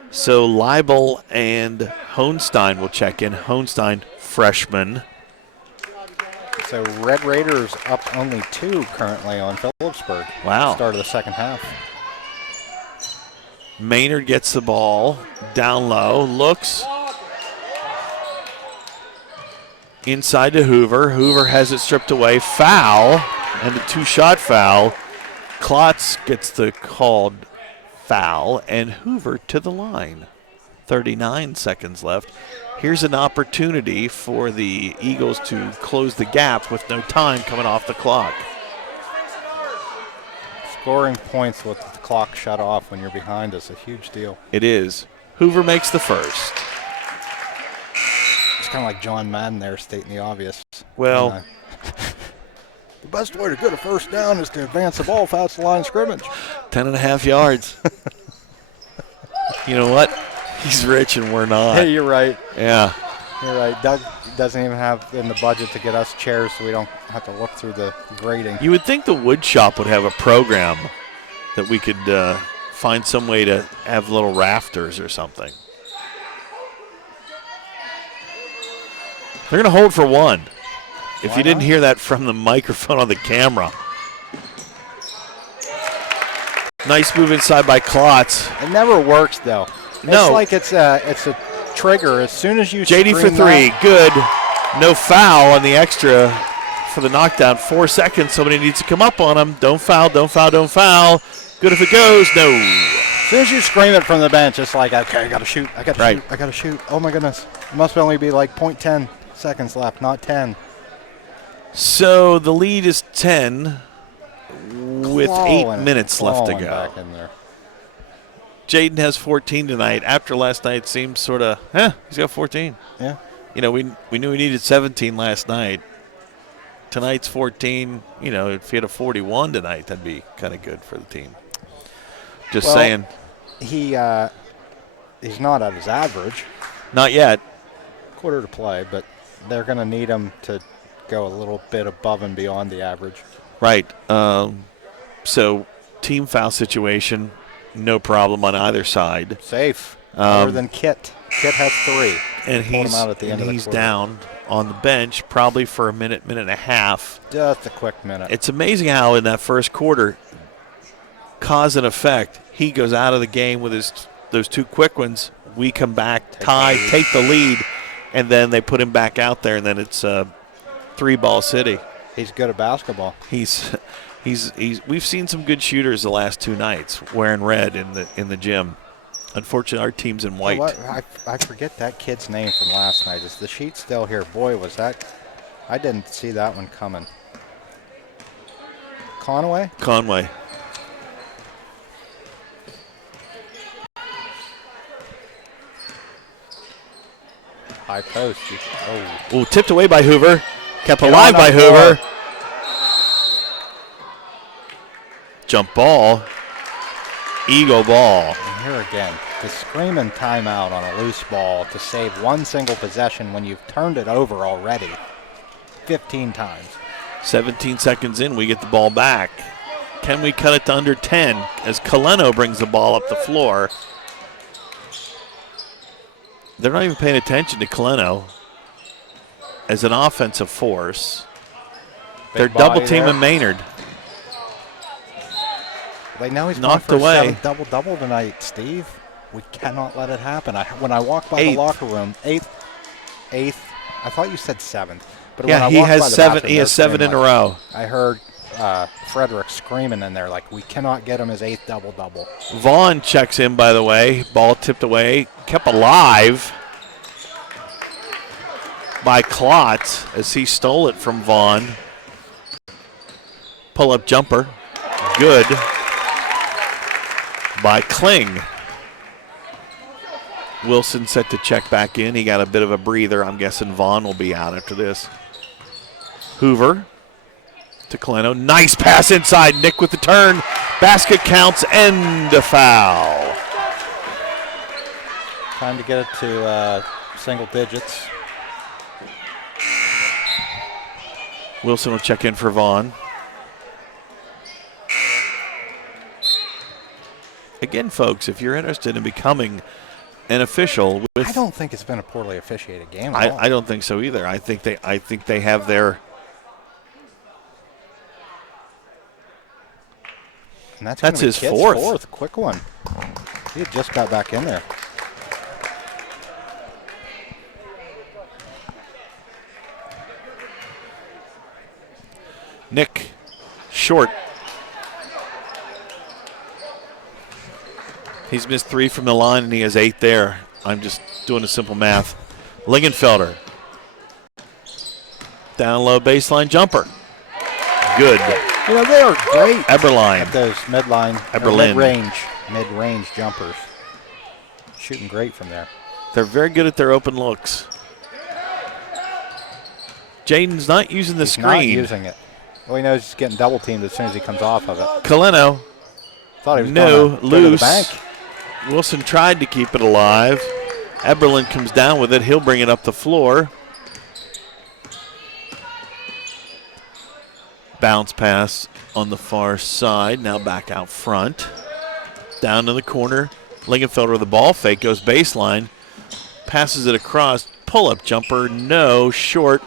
So Leibel and Hohenstein will check in. Hohenstein, freshman. So Red Raiders up only 2 currently on Phillipsburg. Wow. Start of the second half. Maynard gets the ball down low, looks inside to Hoover. Hoover has it stripped away. Foul, and a 2-shot foul. Klotz gets the called foul, and Hoover to the line. 39 seconds left. Here's an opportunity for the Eagles to close the gap with no time coming off the clock. Scoring points with the clock shut off when you're behind is a huge deal. It is. Hoover makes the first. It's kind of like John Madden there stating the obvious. Well, the best way to get a first down is to advance the ball past the line of scrimmage. 10.5 yards. You know what? He's rich and we're not. Hey, you're right. Yeah. You're right. Doug doesn't even have in the budget to get us chairs so we don't have to look through the grading. You would think the wood shop would have a program that we could find some way to have little rafters or something. They're going to hold for 1. If you didn't hear that from the microphone on the camera. Nice move inside by Klotz. It never works, though. No. It's like it's a trigger. As soon as you JD for scream 3, that, good. No foul on the extra for the knockdown. 4 seconds. Somebody needs to come up on him. Don't foul, don't foul, don't foul. Good if it goes. No. As soon as you scream it from the bench, it's like, okay, I got to shoot. I got to shoot. I got to shoot. Oh, my goodness. It must only be like 0.10 seconds left, not 10. So the lead is 10 with 8 minutes left to go. Back in there. Jaden has 14 tonight. After last night, seems sort of, he's got 14. Yeah. You know, we knew we needed 17 last night. Tonight's 14. You know, if he had a 41 tonight, that'd be kind of good for the team. Just saying. He's not at his average. Not yet. Quarter to play, but they're going to need him to go a little bit above and beyond the average. Right. So team foul situation, no problem on either side. Safe. Other than Kit. Kit has 3. And he's down on the bench probably for a minute, minute and a half. Just a quick minute. It's amazing how in that first quarter, cause and effect, he goes out of the game with those 2 quick ones. We come back, take the lead, and then they put him back out there, and then it's 3-ball city. He's good at basketball. We've seen some good shooters the last 2 nights wearing red in the gym. Unfortunately, our team's in white. I forget that kid's name from last night. Is the sheet still here? Boy, was that. I didn't see that one coming. Conway? Conway. High post. Oh, tipped away by Hoover. Kept alive by Hoover. Jump ball. Eagle ball. And here again, the screaming timeout on a loose ball to save one single possession when you've turned it over already 15 times. 17 seconds in, we get the ball back. Can we cut it to under 10 as Coleno brings the ball up the floor? They're not even paying attention to Coleno as an offensive force. They're double teaming Maynard. They know he's knocked going for away. A double tonight, Steve. We cannot let it happen. When I walk by the locker room, eighth. I thought you said 7th. But yeah, when he I has by the 7. bathroom, He has 7 in a row. I heard Frederick screaming in there like, we cannot get him his 8th double-double. Vaughn checks in, by the way. Ball tipped away. Kept alive by Klotz as he stole it from Vaughn. Pull-up jumper. Good by Kling. Wilson set to check back in. He got a bit of a breather. I'm guessing Vaughn will be out after this. Hoover to Coleno. Nice pass inside. Nick with the turn. Basket counts and a foul. Time to get it to single digits. Wilson will check in for Vaughn. Again, folks, if you're interested in becoming an official, I don't think it's been a poorly officiated game at all. I don't think so either. I think they have their. And that's his Kitt's fourth. Quick one. He had just got back in there. Nick, short. He's missed 3 from the line, and he has 8 there. I'm just doing a simple math. Lingenfelder. Down low baseline jumper. Good. You know, they are great Eberline. at those Eberlin. mid-range jumpers. Shooting great from there. They're very good at their open looks. Jaden's not using the screen. Not using it. Well, he knows he's getting double teamed as soon as he comes off of it. Coleno. Thought he was No, going to go to the loose. bank. Wilson tried to keep it alive. Eberlin comes down with it. He'll bring it up the floor. Bounce pass on the far side. Now back out front. Down in the corner. Lingenfelder with the ball fake. Goes baseline. Passes it across. Pull-up jumper. No. Short.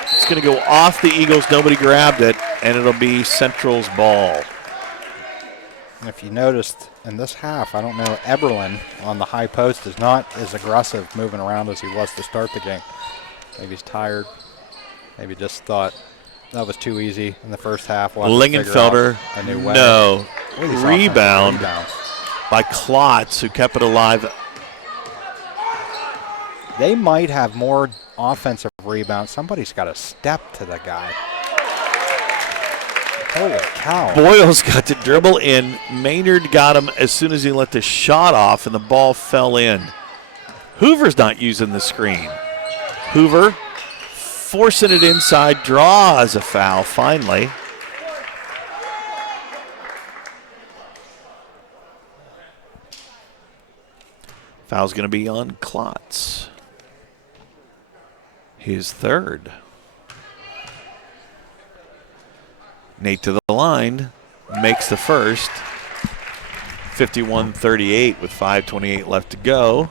It's going to go off the Eagles. Nobody grabbed it. And it'll be Central's ball. And if you noticed in this half, I don't know, Eberlin on the high post is not as aggressive moving around as he was to start the game. Maybe he's tired. Maybe just thought that was too easy in the first half. We'll have to figure out Lingenfelder, a new way. no. Look at these offensive Rebound rebounds. by Klotz, who kept it alive. They might have more offensive rebounds. Somebody's got to step to the guy. Holy cow. Boyle's got to dribble in. Maynard got him as soon as he let the shot off, and the ball fell in. Hoover's not using the screen. Hoover forcing it inside, draws a foul finally. Foul's going to be on Klotz. His third. Nate to the line, makes the first. 51-38 with 5:28 left to go.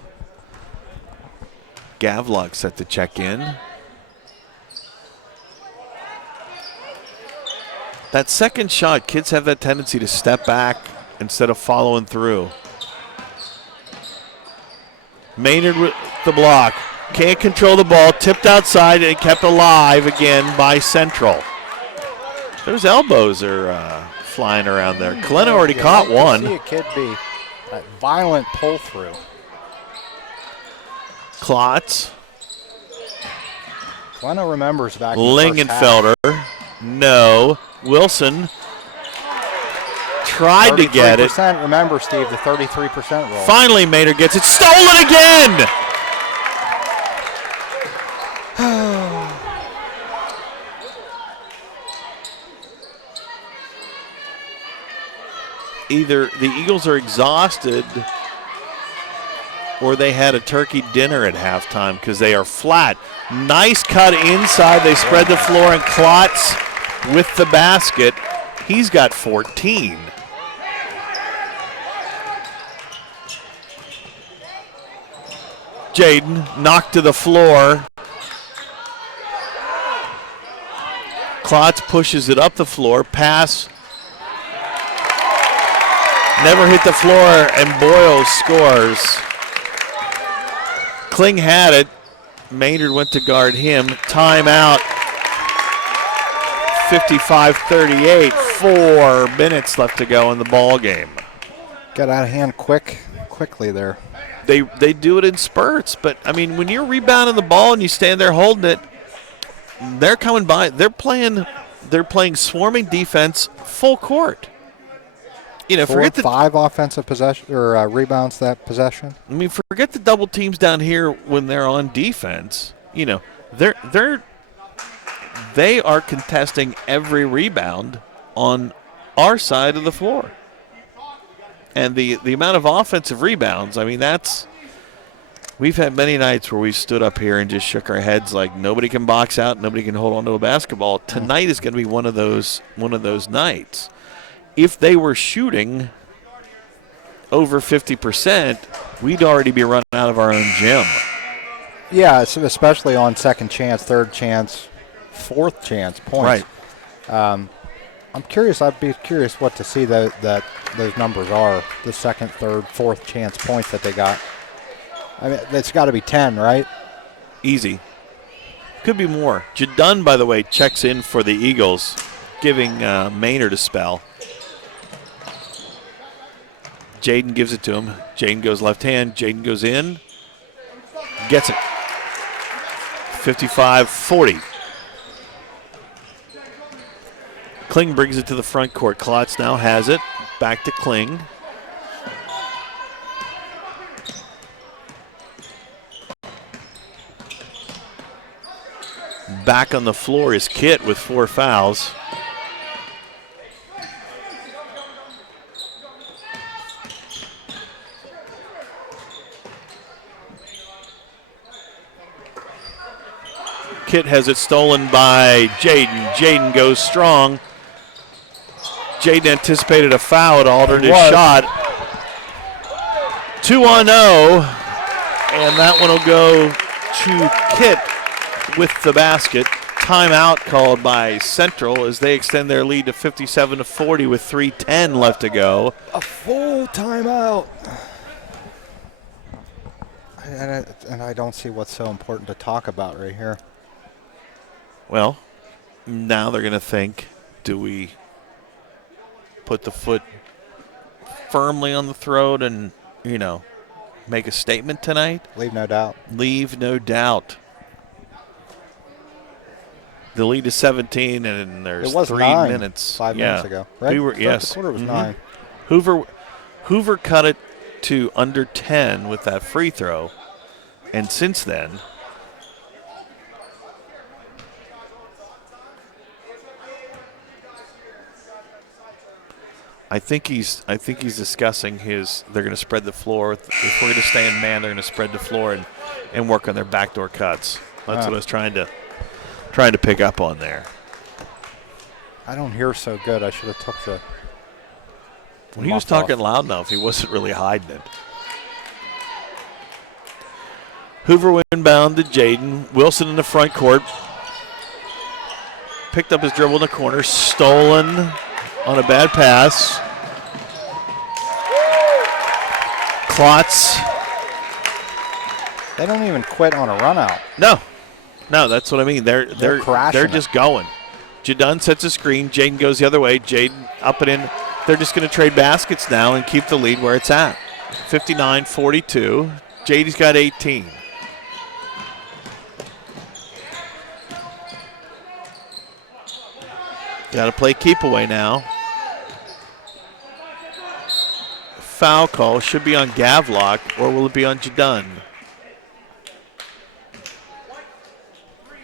Gavlock set to check in. That second shot, kids have that tendency to step back instead of following through. Maynard with the block. Can't control the ball. Tipped outside and kept alive again by Central. Those elbows are flying around there. Kalena already caught one. See a kid be a violent pull through. Klotz. Kalena remembers back in the first half. Lingenfelder. No. Wilson tried to get it. 33%, remember, Steve, the 33% rule. Finally, Maynard gets it. Stolen again! Either the Eagles are exhausted or they had a turkey dinner at halftime because they are flat. Nice cut inside. They spread the floor, and Klotz with the basket. He's got 14. Jaden knocked to the floor. Klotz pushes it up the floor. Pass. Never hit the floor, and Boyle scores. Kling had it. Maynard went to guard him. Timeout. 55-38. 4 minutes left to go in the ball game. Got out of hand quickly there. They do it in spurts, but I mean, when you're rebounding the ball and you stand there holding it, they're coming by. They're playing swarming defense full court. You know, forget the 5 offensive possession or rebounds that possession. I mean, forget the double teams down here when they're on defense. You know, they are contesting every rebound on our side of the floor. And the amount of offensive rebounds, I mean, we've had many nights where we stood up here and just shook our heads like nobody can box out, nobody can hold on to a basketball. Tonight is going to be one of those nights. If they were shooting over 50%, we'd already be running out of our own gym. Yeah, especially on second chance, third chance, fourth chance points. Right. I'm curious. I'd be curious what to see those numbers are. The second, third, fourth chance points that they got. I mean, that's got to be 10, right? Easy. Could be more. Jadun, by the way, checks in for the Eagles, giving Maynard a spell. Jaden gives it to him. Jaden goes left hand. Jaden goes in. Gets it. 55-40. Kling brings it to the front court. Klotz now has it. Back to Kling. Back on the floor is Kit with 4 fouls. Kit has it stolen by Jaden. Jaden goes strong. Jaden anticipated a foul and altered his shot. 2-0, and that one will go to Kit with the basket. Timeout called by Central as they extend their lead to 57-40 with 3:10 left to go. A full timeout. And I don't see what's so important to talk about right here. Well, now they're going to think, do we put the foot firmly on the throat and, make a statement tonight? Leave no doubt. Leave no doubt. The lead is 17, and there's It was 3 9 minutes. 5 minutes ago, right? Yes. The quarter was Mhm. 9. Hoover cut it to under 10 with that free throw, and since then, I think he's discussing they're going to spread the floor. If we're going to stay in man, they're going to spread the floor and work on their backdoor cuts. That's what I was trying to pick up on there. I don't hear so good. I should have took the. Well, he was talking loud enough. He wasn't really hiding it. Hoover inbound to Jaden. Wilson in the front court. Picked up his dribble in the corner. Stolen on a bad pass. Klotz. They don't even quit on a run out. No, that's what I mean. They're crashing They're just going. Jadun sets a screen. Jaden goes the other way. Jaden up and in. They're just going to trade baskets now and keep the lead where it's at. 59-42. Jaden's got 18. Got to play keep away now. Foul call should be on Gavlock, or will it be on Jadun?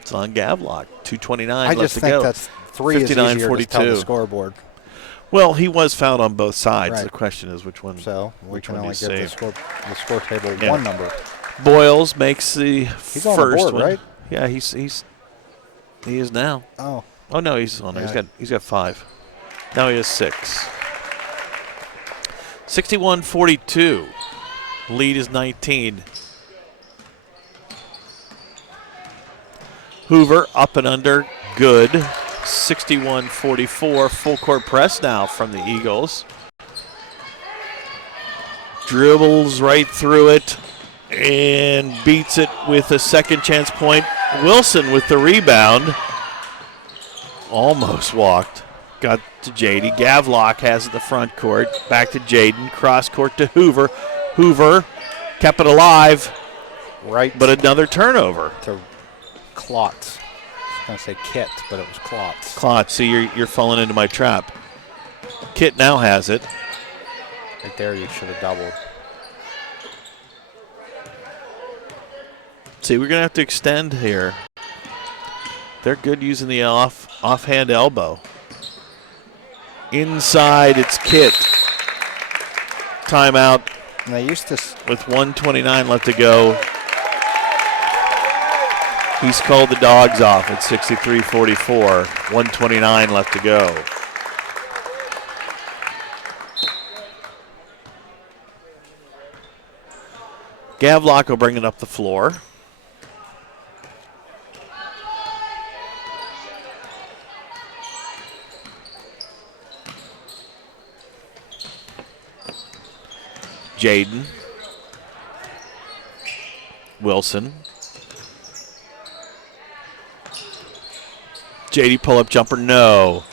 It's on Gavlock. 2:29 left I just to think go. that's 3 is easier to tell the 59-42. scoreboard. Well, he was fouled on both sides. Right. The question is which one. So we which can one do only you give save? the score table Yeah. one number. Boyles makes the He's on first the board, one. right? Yeah, he is now. Oh, Oh no, he's on there. Yeah. He's got 5. Now he has 6. 61-42. Lead is 19. Hoover up and under, good. 61-44. Full court press now from the Eagles. Dribbles right through it and beats it with a second chance point. Wilson with the rebound. Almost walked. Got to JD. Gavlock has it the front court. Back to Jaden. Cross court to Hoover. Hoover kept it alive, right. but another turnover. To Klotz. I was going to say Kit, but it was Klotz. Klotz, see, you're falling into my trap. Kit now has it. Right there, you should have doubled. See, we're going to have to extend here. They're good using the offhand elbow. Inside, it's Kit. Timeout And they used to. with 1:29 left to go. He's called the dogs off at 63-44. 1:29 left to go. Gavlock will bring it up the floor. Jaden. Wilson. JD pull-up jumper, no.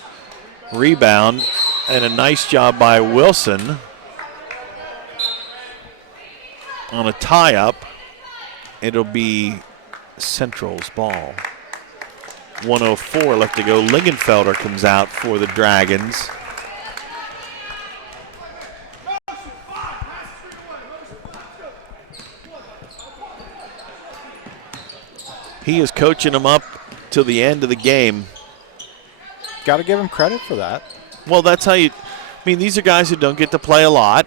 Rebound, and a nice job by Wilson on a tie-up. It'll be Central's ball. 1:04 left to go. Lingenfelder comes out for the Dragons. He is coaching them up till the end of the game. Got to give him credit for that. Well, that's how you. I mean, these are guys who don't get to play a lot,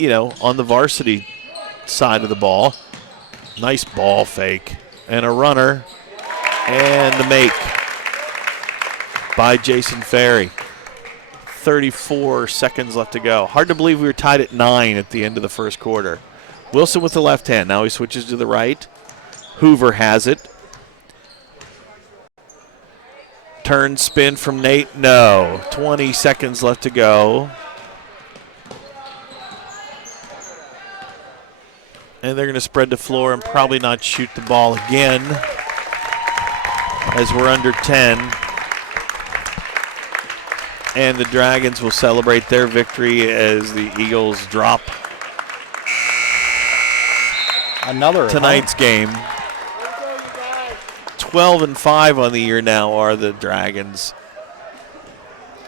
on the varsity side of the ball. Nice ball fake. And a runner. And the make by Jason Ferry. 34 seconds left to go. Hard to believe we were tied at 9 at the end of the first quarter. Wilson with the left hand. Now he switches to the right. Hoover has it. Turn spin from Nate. No. 20 seconds left to go. And they're going to spread the floor and probably not shoot the ball again. as we're under 10. And the Dragons will celebrate their victory as the Eagles drop Another tonight's game. 12-5 on the year now are the Dragons.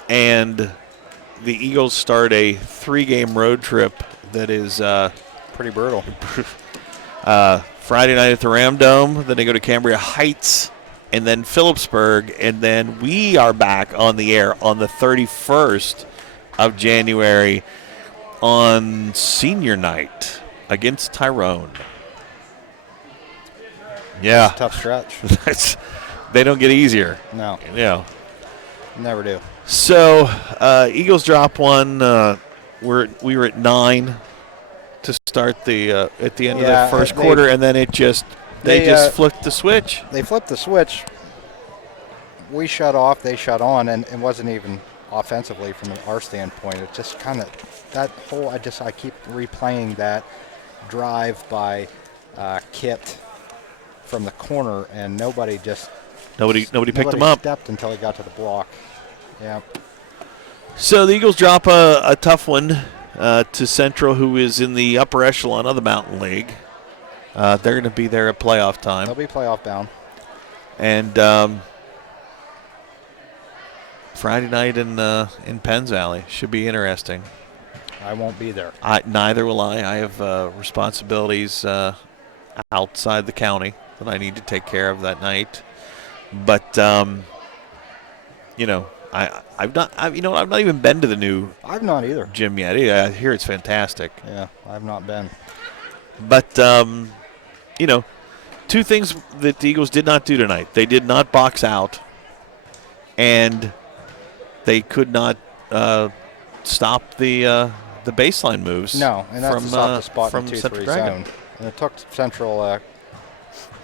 And the Eagles start a 3-game road trip that is pretty brutal. Friday night at the Ram Dome. Then they go to Cambria Heights and then Phillipsburg. And then we are back on the air on the 31st of January on senior night against Tyrone. Yeah. Tough stretch. They don't get easier. No. Yeah. Never do. So Eagles drop one. We were at 9 to start the at the end of the first quarter, and then they just flipped the switch. They flipped the switch. We shut off, they shut on, and it wasn't even offensively from our standpoint. It just kind of that whole. I keep replaying that drive by Kit from the corner, and nobody picked him up. Stepped until he got to the block. Yeah. So the Eagles drop a tough one to Central, who is in the upper echelon of the Mountain League. They're going to be there at playoff time. They'll be playoff bound. And Friday night in Penns Valley should be interesting. I won't be there. Neither will I. I have responsibilities outside the county that I need to take care of that night. But I've not even been to the new. I've not either. Gym yet. I hear it's fantastic. Yeah, I've not been. But two things that the Eagles did not do tonight. They did not box out, and they could not stop the baseline moves. No, and that's a soft spot from in the 2-3 Central zone. And it took Central a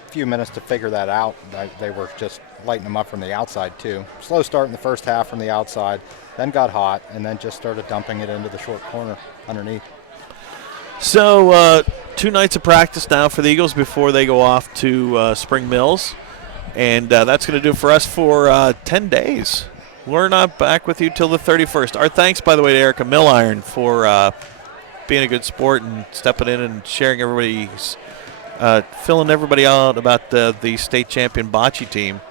few minutes to figure that out. They were just lighting them up from the outside too. Slow start in the first half from the outside, then got hot, and then just started dumping it into the short corner underneath. So 2 nights of practice now for the Eagles before they go off to Spring Mills. And that's going to do it for us for 10 days. We're not back with you till the 31st. Our thanks, by the way, to Erica Milliron for being a good sport and stepping in and sharing everybody's, filling everybody out about the state champion bocce team.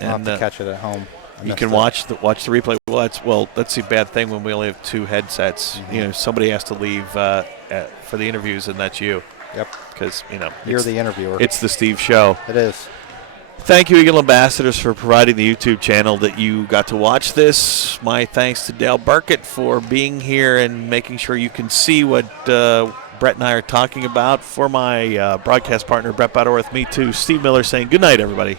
I'll have to catch it at home. You can watch the replay. Well, that's the bad thing when we only have 2 headsets. Mm-hmm. Somebody has to leave for the interviews, and that's you. Yep. Because you're the interviewer. It's the Steve Show. It is. Thank you, Eagle Ambassadors, for providing the YouTube channel that you got to watch this. My thanks to Dale Burkett for being here and making sure you can see what Brett and I are talking about. For my broadcast partner, Brett Butterworth, me too. Steve Miller saying good night, everybody.